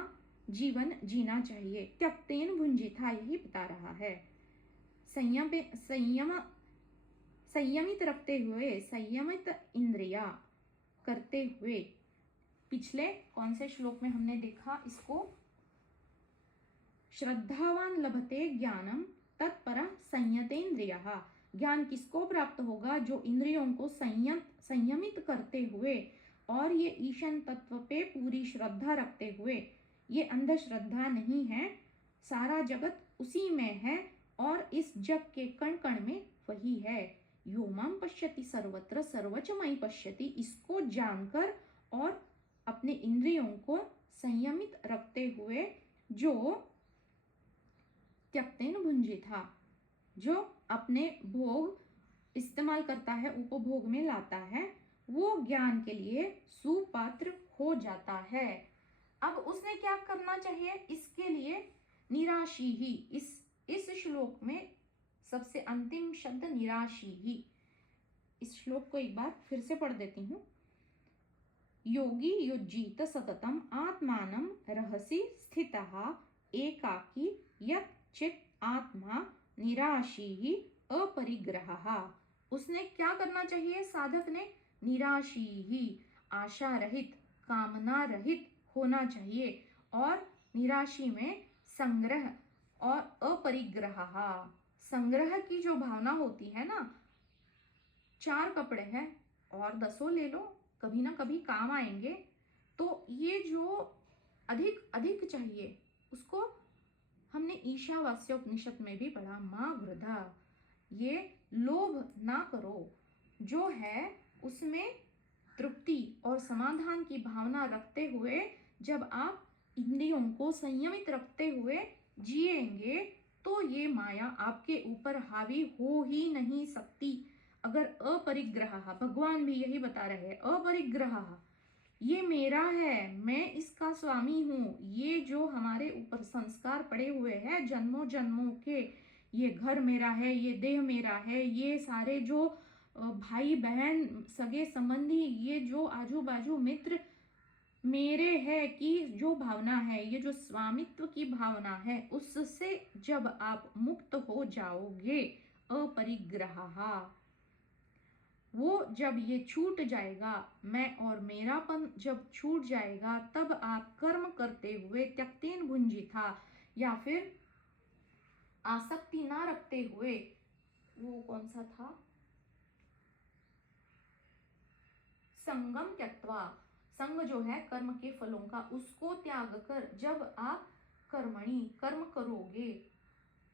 जीवन जीना चाहिए। त्यक्तेन भुंजिथा यही बता रहा है। संयम संयमित रखते हुए, संयमित इंद्रिया करते हुए। पिछले कौन से श्लोक में हमने देखा इसको, श्रद्धावान लभते ज्ञानम तत्पर संयतेन्द्रियः। ज्ञान किसको प्राप्त होगा, जो इंद्रियों को संयमित करते हुए और ये ईशन तत्व पे पूरी श्रद्धा रखते हुए। ये अंधश्रद्धा नहीं है, सारा जगत उसी में है और इस जग के कण कण में वही है। यो मां पश्यति सर्वत्र सर्वच मयि पश्यति, इसको जानकर और अपने इंद्रियों को संयमित रखते हुए जो त्यक्तेन भुंजिथा, जो अपने भोग इस्तेमाल करता है, उपभोग में लाता है, वो ज्ञान के लिए सुपात्र हो जाता है। अब उसने क्या करना चाहिए, इसके लिए निराशी ही। इस श्लोक में सबसे अंतिम शब्द निराशी ही। इस श्लोक को एक बार फिर से पढ़ देती हूँ। योगी युज्जीत सततम आत्मानं रहसि स्थितः एकाकी यत् चित आत्मा निराशी ही अपरिग्रहः। उसने क्या करना चाहिए, साधक ने निराशी ही, आशा रहित, कामना रहित होना चाहिए। और निराशी में संग्रह और अपरिग्रह, संग्रह की जो भावना होती है ना, 4 कपड़े हैं और 10 ले लो, कभी ना कभी काम आएंगे। तो ये जो अधिक अधिक चाहिए उसको हमने ईशावास्योपनिषद में भी पढ़ा, माँ वृद्धा, ये लोभ ना करो। जो है उसमें तृप्ति और समाधान की भावना रखते हुए जब आप इंद्रियों को संयमित रखते हुए जिएंगे तो ये माया आपके ऊपर हावी हो ही नहीं सकती। अगर अपरिग्रह, भगवान भी यही बता रहे हैं, अपरिग्रह, ये मेरा है, मैं इसका स्वामी हूँ। ये जो हमारे ऊपर संस्कार पड़े हुए हैं जन्मों जन्मों के, ये घर मेरा है, ये देह मेरा है, ये सारे जो भाई बहन सगे संबंधी, ये जो आजू बाजू मित्र मेरे है की जो भावना है, ये जो स्वामित्व की भावना है, उससे जब आप मुक्त हो जाओगे, अपरिग्रह, वो जब ये छूट जाएगा, मैं और मेरापन जब छूट जाएगा, तब आप कर्म करते हुए त्यक्तेन भुंजिथा, या फिर आसक्ति ना रखते हुए, वो कौन सा था, संगम त्यक्त्वा, संग जो है कर्म के फलों का, उसको त्याग कर जब आप कर्मणि, कर्म करोगे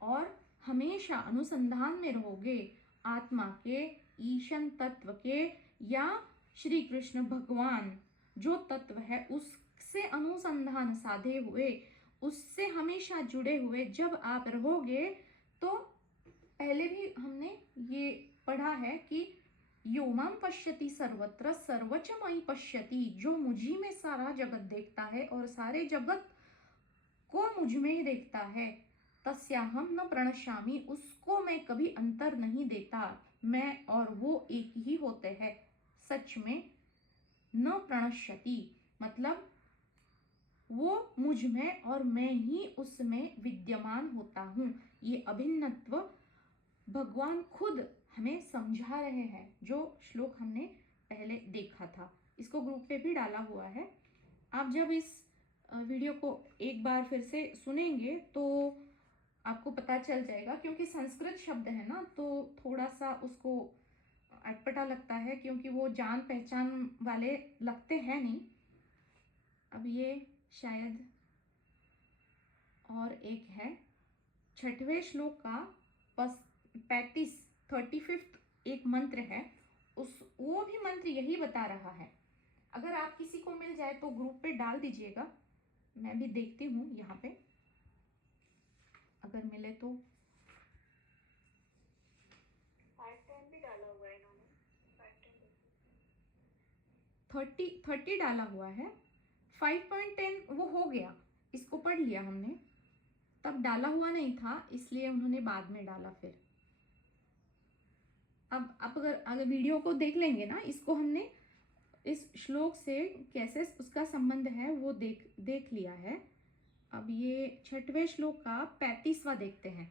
और हमेशा अनुसंधान में रहोगे आत्मा के, ईशन तत्व के, या श्री कृष्ण भगवान जो तत्व है उससे अनुसंधान साधे हुए, उससे हमेशा जुड़े हुए जब आप रहोगे, तो पहले भी हमने ये पढ़ा है कि यो मां पश्यति सर्वत्र सर्वच मयि पश्यति, जो मुझी में सारा जगत देखता है और सारे जगत को मुझ में ही देखता है, तस्याहम न प्रणश्यामि, उसको मैं कभी अंतर नहीं देता। मैं और वो एक ही होते हैं, सच में। न प्रणश्यति मतलब वो मुझ में और मैं ही उसमें विद्यमान होता हूँ। ये अभिन्नत्व भगवान खुद हमें समझा रहे हैं, जो श्लोक हमने पहले देखा था। इसको ग्रुप पे भी डाला हुआ है। आप जब इस वीडियो को एक बार फिर से सुनेंगे तो आपको पता चल जाएगा, क्योंकि संस्कृत शब्द है ना, तो थोड़ा सा उसको अटपटा लगता है, क्योंकि वो जान पहचान वाले लगते हैं नहीं। अब ये शायद और एक है 6वें श्लोक का 35 35th एक मंत्र है, वो भी मंत्र यही बता रहा है। अगर आप किसी को मिल जाए तो ग्रुप पे डाल दीजिएगा, मैं भी देखती हूँ यहाँ पे अगर मिले तो। 510 भी डाला हुआ है इन्होंने, 30 डाला हुआ है। 5.10 वो हो गया, इसको पढ़ लिया हमने, तब डाला हुआ नहीं था इसलिए उन्होंने बाद में डाला। फिर अब आप अगर वीडियो को देख लेंगे ना, इसको हमने इस श्लोक से कैसे उसका संबंध है वो देख लिया है। अब ये 6वें श्लोक का 35वां देखते हैं।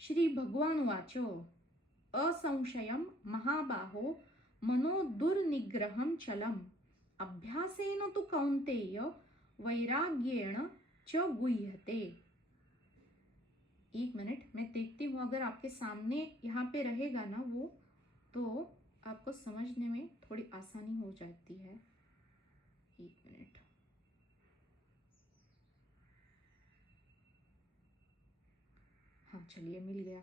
श्री भगवान वाचो असंशयम महाबाहो मनो दुर्निग्रहम चलम अभ्यासेन तु कौन्तेय वैराग्येण च गुह्यते। एक मिनट मैं देखती हूँ, अगर आपके सामने यहाँ पे रहेगा ना वो, तो आपको समझने में थोड़ी आसानी हो जाती है। एक मिनट, हाँ चलिए मिल गया।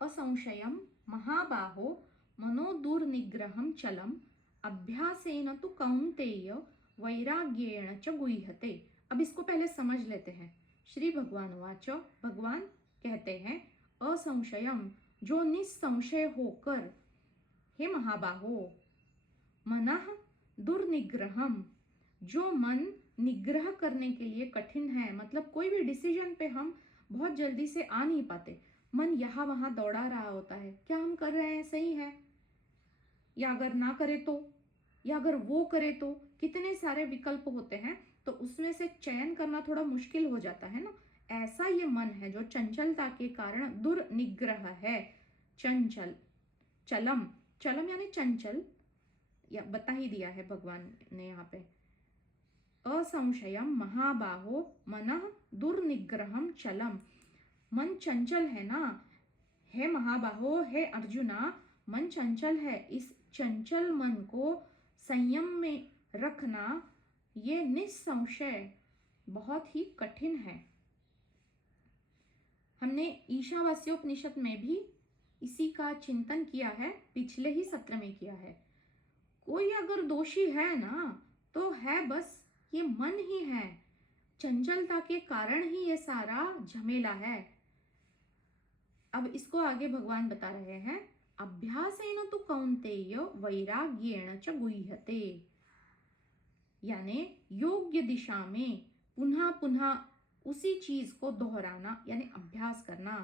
असंशयम महाबाहो मनो दुर्निग्रहम चलम अभ्यासेन तु कौन्तेय वैराग्येण च गुह्यते। अब इसको पहले समझ लेते हैं। श्री भगवान वाच, भगवान कहते हैं, असंशयम जो निसंशय होकर, हे महाबाहो, मनः दुर्निग्रहम जो मन निग्रह करने के लिए कठिन है, मतलब कोई भी डिसीजन पे हम बहुत जल्दी से आ नहीं पाते, मन यहाँ वहां दौड़ा रहा होता है, क्या हम कर रहे हैं सही है, या अगर ना करे तो, या अगर वो करे तो, कितने सारे विकल्प होते हैं, तो उसमें से चयन करना थोड़ा मुश्किल हो जाता है ना। ऐसा ये मन है जो चंचलता के कारण दुर्निग्रह है, चंचल, चलम, चलम यानी चंचल, या बता ही दिया है भगवान ने यहाँ पे। असंशयम महाबाहो मनः दुर्निग्रहम चलम, मन चंचल है ना, हे महाबाहो, हे अर्जुना, मन चंचल है। इस चंचल मन को संयम में रखना ये निसंशय बहुत ही कठिन है। हमने ईशावास्योपनिषद में भी इसी का चिंतन किया है, पिछले ही सत्र में किया है। कोई अगर दोषी है ना, तो है बस ये मन ही है, चंचलता के कारण ही ये सारा झमेला है। अब इसको आगे भगवान बता रहे हैं, अभ्यासेन तु कौन्तेय वैराग्येण च गुह्यते, यानी योग्य दिशा में पुनः पुनः उसी चीज को दोहराना, यानी अभ्यास करना।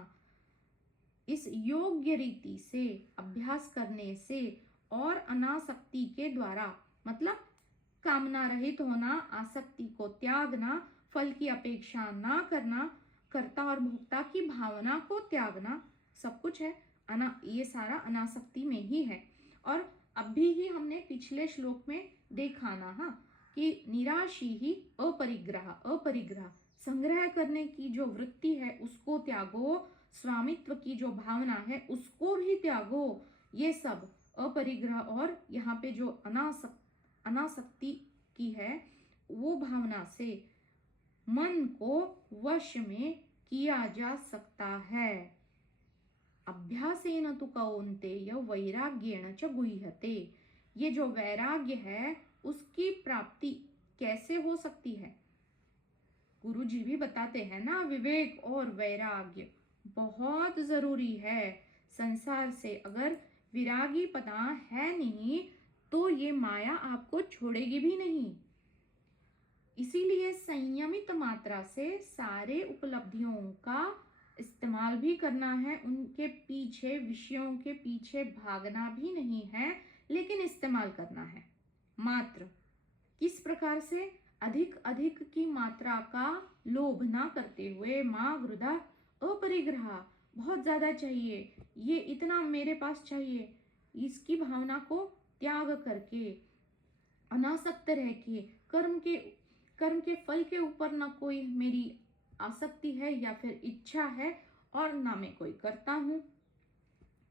इस योग्य रीति से अभ्यास करने से और अनासक्ति के द्वारा, मतलब कामना रहित होना, आसक्ति को त्यागना, फल की अपेक्षा ना करना, कर्ता और भोक्ता की भावना को त्यागना, सब कुछ है ये सारा अनासक्ति में ही है। और अभी ही हमने पिछले श्लोक में देखा ना, हाँ, कि निराशी ही अपरिग्रह, अपरिग्रह संग्रह करने की जो वृत्ति है उसको त्यागो, स्वामित्व की जो भावना है उसको भी त्यागो, ये सब अपरिग्रह। और यहाँ पे जो अनासक्ति की है वो भावना से मन को वश में किया जा सकता है। अभ्यासेन तु कौन्तेय वैराग्येण च गुह्यते, ये जो वैराग्य है उसकी प्राप्ति कैसे हो सकती है? गुरु जी भी बताते हैं ना, विवेक और वैराग्य बहुत जरूरी है। संसार से अगर विरागी पना है नहीं तो ये माया आपको छोड़ेगी भी नहीं। इसीलिए संयमित मात्रा से सारे उपलब्धियों का इस्तेमाल भी करना है, उनके पीछे, विषयों के पीछे भागना भी नहीं है, लेकिन इस्तेमाल करना है। मात्र किस प्रकार से? अधिक अधिक की मात्रा का लोभ ना करते हुए, माँ गृधा अपरिग्रह, बहुत ज्यादा चाहिए, ये इतना मेरे पास चाहिए, इसकी भावना को त्याग करके, अनासक्त रह के, कर्म के फल के ऊपर ना कोई मेरी आसक्ति है या फिर इच्छा है, और ना मैं कोई करता हूं।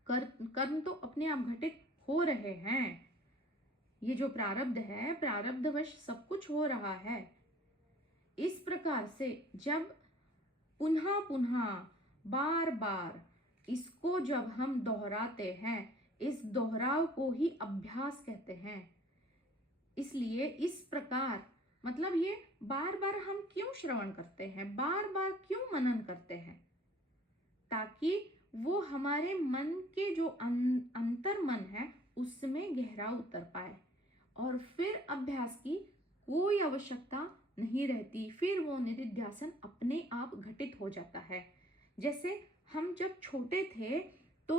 कर्म तो अपने आप घटित हो रहे हैं, ये जो प्रारब्ध है, प्रारब्धवश सब कुछ हो रहा है। इस प्रकार से जब पुनः पुनः बार बार इसको जब हम दोहराते हैं, इस दोहराव को ही अभ्यास कहते हैं। इसलिए इस प्रकार मतलब ये बार बार हम क्यों श्रवण करते हैं, बार बार क्यों मनन करते हैं, ताकि वो हमारे मन के जो अंतर मन है उसमें गहरा उतर पाए और फिर अभ्यास की कोई आवश्यकता नहीं रहती, फिर वो निधिध्यासन अपने आप घटित हो जाता है। जैसे हम जब छोटे थे तो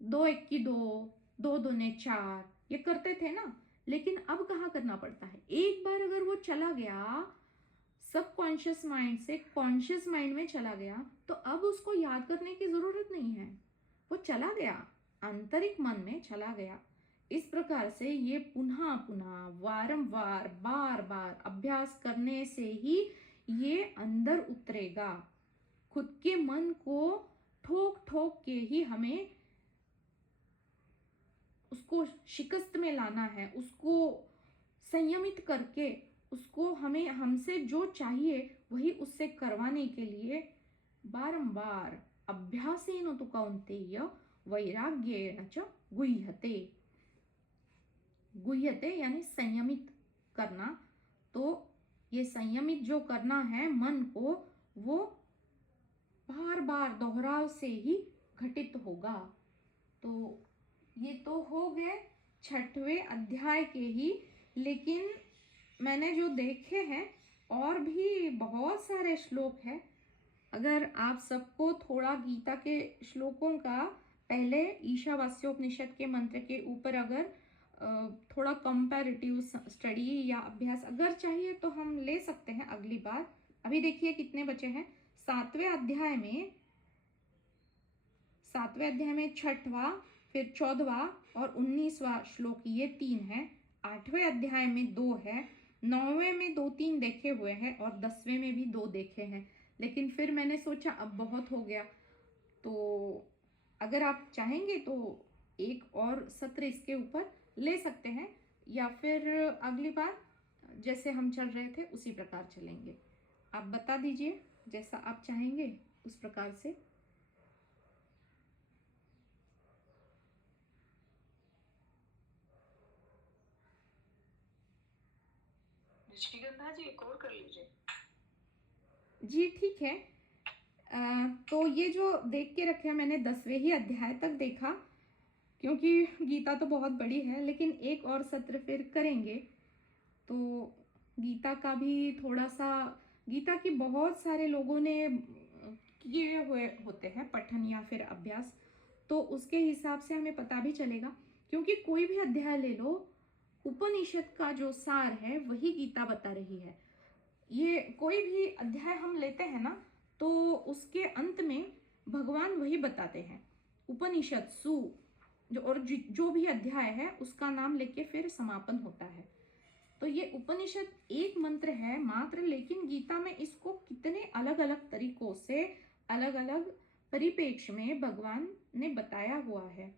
2 1 की 2, 2 दूने 4 ये करते थे ना, लेकिन अब कहाँ करना पड़ता है। एक बार अगर वो चला गया सबकॉन्शियस माइंड से कॉन्शियस माइंड में चला गया तो अब उसको याद करने की जरूरत नहीं है, वो चला गया, आंतरिक मन में चला गया। इस प्रकार से ये पुनः पुनः वारंवार बार बार अभ्यास करने से ही ये अंदर उतरेगा। खुद के मन को ठोक ठोक के ही हमें उसको शिकस्त में लाना है, उसको संयमित करके उसको हमें हमसे जो चाहिए वही उससे करवाने के लिए बारंबार अभ्यासेन तु कौन्तेय वैराग्येण च गुह्यते। गुह्यते यानी संयमित करना। तो ये संयमित जो करना है मन को, वो बार बार दोहराव से ही घटित होगा। तो ये तो हो गए 6वें अध्याय के ही, लेकिन मैंने जो देखे हैं और भी बहुत सारे श्लोक हैं। अगर आप सबको थोड़ा गीता के श्लोकों का पहले ईशावास्योपनिषद के मंत्र के ऊपर अगर थोड़ा कंपैरेटिव स्टडी या अभ्यास अगर चाहिए तो हम ले सकते हैं अगली बार। अभी देखिए कितने बचे हैं। 7वें अध्याय में 6वां, फिर 14वां और 19वां श्लोक, ये 3 है। 8वें अध्याय में 2 है, 9वें में 2-3 देखे हुए हैं और 10वें में भी 2 देखे हैं। लेकिन फिर मैंने सोचा अब बहुत हो गया, तो अगर आप चाहेंगे तो एक और सत्र इसके ऊपर ले सकते हैं, या फिर अगली बार जैसे हम चल रहे थे उसी प्रकार चलेंगे। आप बता दीजिए जैसा आप चाहेंगे उस प्रकार से। निशिगंधा जी एक और कर लीजिए। जी ठीक है। तो ये जो देख के रखे हैं मैंने 10वें ही अध्याय तक देखा, क्योंकि गीता तो बहुत बड़ी है, लेकिन एक और सत्र फिर करेंगे। तो गीता का भी थोड़ा सा, गीता की बहुत सारे लोगों ने किए हुए होते हैं पठन या फिर अभ्यास, तो उसके हिसाब से हमें पता भी चलेगा। क्योंकि कोई भी अध्याय ले लो, उपनिषद का जो सार है वही गीता बता रही है। ये कोई भी अध्याय हम लेते हैं ना, तो उसके अंत में भगवान वही बताते हैं। उपनिषद सु जो और जो भी अध्याय है उसका नाम लेके फिर समापन होता है। तो ये उपनिषद एक मंत्र है मात्र, लेकिन गीता में इसको कितने अलग अलग तरीकों से अलग अलग परिप्रेक्ष्य में भगवान ने बताया हुआ है।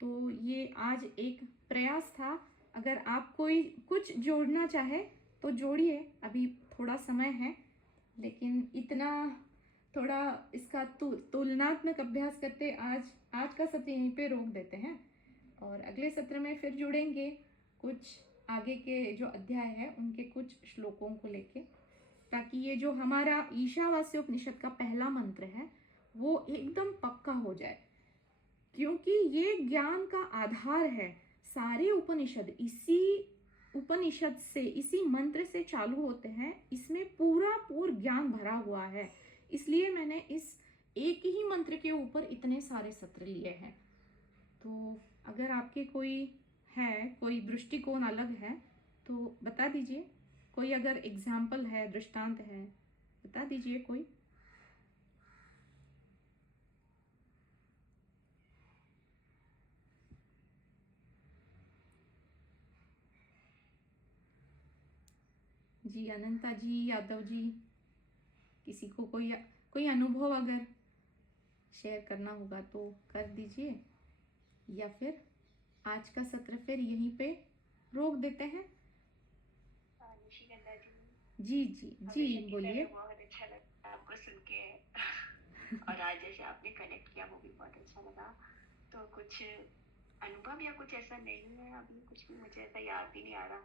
तो ये आज एक प्रयास था। अगर आप कोई कुछ जोड़ना चाहे तो जोड़िए, अभी थोड़ा समय है, लेकिन इतना थोड़ा इसका तुलनात्मक अभ्यास करते आज का सत्र यहीं पे रोक देते हैं और अगले सत्र में फिर जुड़ेंगे कुछ आगे के जो अध्याय है उनके कुछ श्लोकों को लेके, ताकि ये जो हमारा ईशावास्योपनिषद का पहला मंत्र है वो एकदम पक्का हो जाए। क्योंकि ये ज्ञान का आधार है। सारे उपनिषद इसी उपनिषद से, इसी मंत्र से चालू होते हैं। इसमें पूरा ज्ञान भरा हुआ है, इसलिए मैंने इस एक ही मंत्र के ऊपर इतने सारे सत्र लिए हैं। तो अगर आपके कोई दृष्टिकोण अलग है तो बता दीजिए। कोई अगर एग्जाम्पल है, दृष्टांत है, बता दीजिए कोई। जी अनंता जी, यादव जी, किसी को कोई अनुभव अगर शेयर करना होगा तो कर दीजिए, या फिर आज का सत्र फिर यहीं पे रोक देते हैं। निशिगंधा जी, जी जी जी, हमेशा की बोलिए। तरह बहुत अच्छा लगा आपको सुन के। और आज जैसे आपने कनेक्ट किया वो भी बहुत अच्छा लगा। तो कुछ अनुभव या कुछ ऐसा नहीं है अभी, कुछ भी मुझे ऐसा याद भी नहीं आ रहा।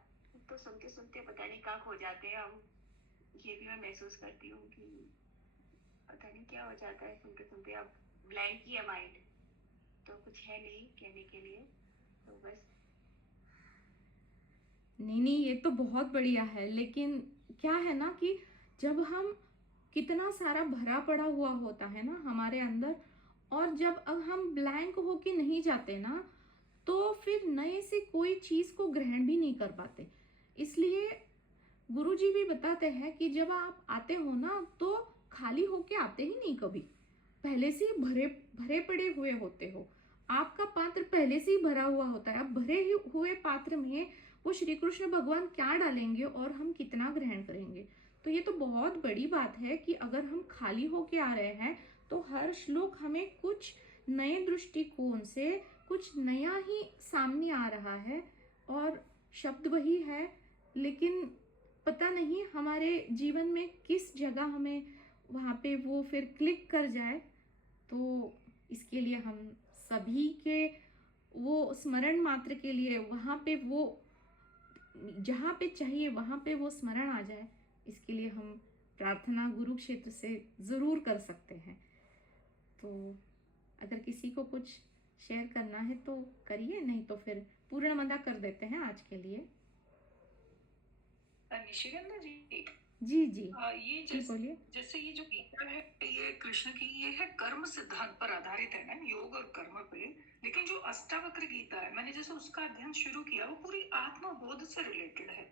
तो सुनते सुनते पता नहीं कहाँ खो जाते हैं हम। ये भी मैं महसूस करती हूँ कि पता नहीं क्या हो जाता है सुनते सुनते, अब ब्लैंक ही है माइंड। तो कुछ है नहीं कहने के लिए, तो बस। नहीं नहीं, ये तो बहुत बढ़िया है, लेकिन क्या है ना कि जब हम कितना सारा भरा पड़ा हुआ होता है ना हमारे अंदर, और जब अब हम ब्लैंक होके नहीं जाते ना, तो फिर नए से कोई चीज को ग्रहण भी नहीं कर पाते। इसलिए गुरुजी भी बताते हैं कि जब आप आते हो ना, तो खाली होके आते ही नहीं कभी, पहले से ही भरे भरे पड़े हुए होते हो। आपका पात्र पहले से ही भरा हुआ होता है। अब भरे ही हुए पात्र में वो श्री कृष्ण भगवान क्या डालेंगे और हम कितना ग्रहण करेंगे। तो ये तो बहुत बड़ी बात है कि अगर हम खाली होके आ रहे हैं, तो हर श्लोक हमें कुछ नए दृष्टिकोण से कुछ नया ही सामने आ रहा है, और शब्द वही है, लेकिन पता नहीं हमारे जीवन में किस जगह हमें वहाँ पे वो फिर क्लिक कर जाए। तो इसके लिए हम सभी के वो स्मरण मात्र के लिए वहाँ पे वो जहाँ पे चाहिए वहाँ पे वो स्मरण आ जाए, इसके लिए हम प्रार्थना गुरु क्षेत्र से ज़रूर कर सकते हैं। तो अगर किसी को कुछ शेयर करना है तो करिए, नहीं तो फिर पूर्णमदा कर देते हैं आज के लिए। निशिगंधा जी, जी जी ये जी, बोलिए। जैसे ये जो गीता है ये कृष्ण की, ये है कर्म सिद्धांत पर आधारित है ना, योग और कर्म पे। लेकिन जो अष्टावक्र गीता है, मैंने जैसे उसका अध्ययन शुरू किया, वो पूरी आत्मबोध से रिलेटेड है।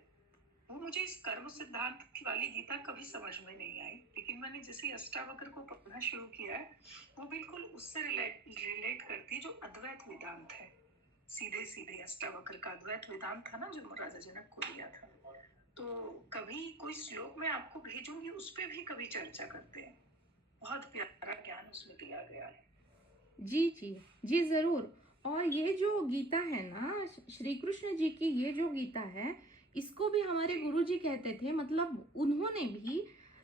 वो मुझे इस कर्म सिद्धांत की वाली गीता कभी समझ में नहीं आई, लेकिन मैंने जैसे अष्टावक्र को पढ़ना शुरू किया है, वो बिल्कुल उससे रिलेट करती है जो अद्वैत वेदांत है। सीधे सीधे अष्टावक्र का अद्वैत वेदांत था ना, जो राजा जनक को दिया था। तो कभी कोई श्लोक मैं आपको भेजूंगी, उस पे भी कभी चर्चा करते हैं। बहुत प्यारा ज्ञान उसमें दिया गया है। जी जी जी, जरूर। और ये जो गीता है ना, श्री कृष्ण जी की ये जो गीता है, इसको भी हमारे जी गुरु जी कहते थे। मतलब उन्होंने भी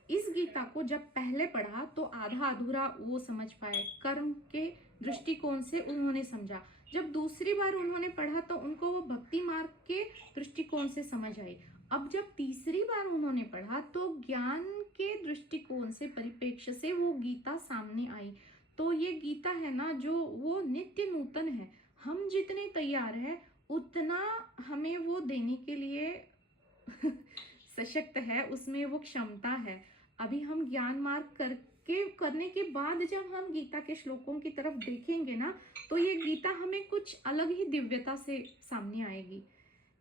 इस गीता को जब पहले पढ़ा तो आधा अधूरा वो समझ पाए, कर्म के दृष्टिकोण से उन्होंने समझा। जब दूसरी बार उन्होंने पढ़ा तो उनको वो भक्ति मार्ग के दृष्टिकोण से समझ आई। अब जब तीसरी बार उन्होंने पढ़ा तो ज्ञान के दृष्टिकोण से, परिप्रेक्ष्य से वो गीता सामने आई। तो ये गीता है ना, जो वो नित्य नूतन है। हम जितने तैयार हैं उतना हमें वो देने के लिए सशक्त है, उसमें वो क्षमता है। अभी हम ज्ञान मार्ग करके करने के बाद जब हम गीता के श्लोकों की तरफ देखेंगे ना, तो ये गीता हमें कुछ अलग ही दिव्यता से सामने आएगी।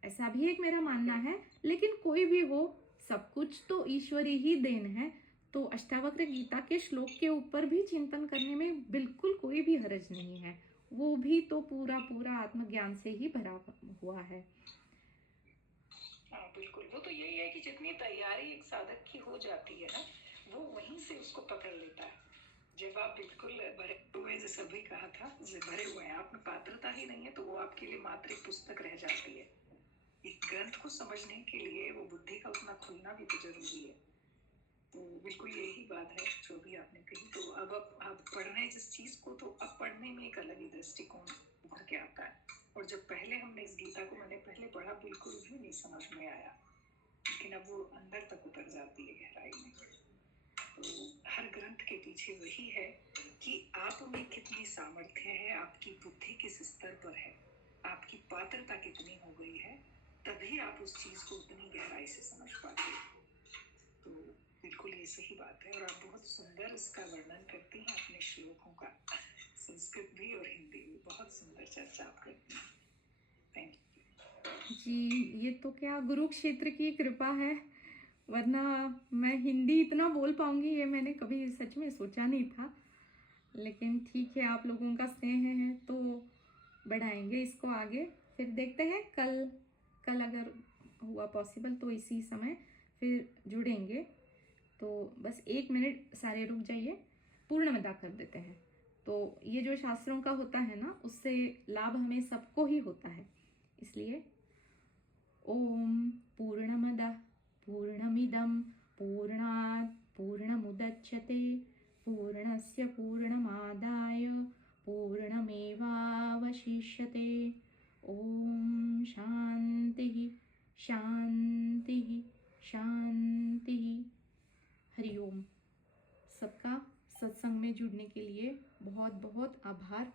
ऐसा भी एक मेरा मानना है। लेकिन कोई भी हो, सब कुछ तो ईश्वरी ही देन है। तो अष्टावक्र गीता के श्लोक के ऊपर भी चिंतन करने में बिल्कुल कोई भी हर्ज नहीं है। वो भी तो पूरा पूरा आत्मज्ञान से ही भरा हुआ है। हाँ बिल्कुल, वो तो यही है कि जितनी तैयारी एक साधक की हो जाती है ना, वो वहीं से उसको पकड़ लेता है। जब आप बिल्कुल भरे हुए, जैसे अभी कहा था, भरे हुए हैं, आप में पात्रता ही नहीं है, तो वो आपके लिए मात्र एक पुस्तक रह जाती है। एक ग्रंथ को समझने के लिए वो बुद्धि का उतना खुलना भी तो जरूरी है। तो बिल्कुल यही बात है जो भी आपने कही। तो अब आप पढ़ रहे हैं जिस चीज को, तो अब पढ़ने में एक अलग ही दृष्टिकोण उभर के आता है। और जब पहले हमने इस गीता को मैंने पहले पढ़ा, बिल्कुल भी नहीं समझ में आया, लेकिन अब वो अंदर तक उतर जाती है गहराई में। तो हर ग्रंथ के पीछे वही है कि आप में कितनी सामर्थ्य है, आपकी बुद्धि किस स्तर पर है, आपकी पात्रता कितनी हो गई है, तभी आप उस चीज को उतनी गहराई से समझ पाते हैं। तो बिल्कुल ये सही बात है। और आप बहुत सुंदर इसका वर्णन करती हैं अपने श्लोकों का, संस्कृत भी और हिंदी भी, बहुत सुंदर चर्चा आप करती हैं। थैंक यू जी, ये तो क्या गुरु क्षेत्र की कृपा है, वरना मैं हिंदी इतना बोल पाऊंगी ये मैंने कभी सच में सोचा नहीं था। लेकिन ठीक है, आप लोगों का स्नेह है तो बढ़ाएंगे इसको आगे। फिर देखते हैं, कल कल अगर हुआ पॉसिबल तो इसी समय फिर जुड़ेंगे। तो बस 1 मिनट सारे रुक जाइए, पूर्णमदा कर देते हैं। तो ये जो शास्त्रों का होता है ना, उससे लाभ हमें सबको ही होता है। इसलिए ओम पूर्णमदः पूर्णमिदं पूर्णात् पूर्णमुदच्यते पूर्णस्य पूर्णमादाय पूर्णमेवावशिष्यते। ओम शांतिः शांतिः शांतिः। हरिओम। सबका सत्संग में जुड़ने के लिए बहुत बहुत आभार।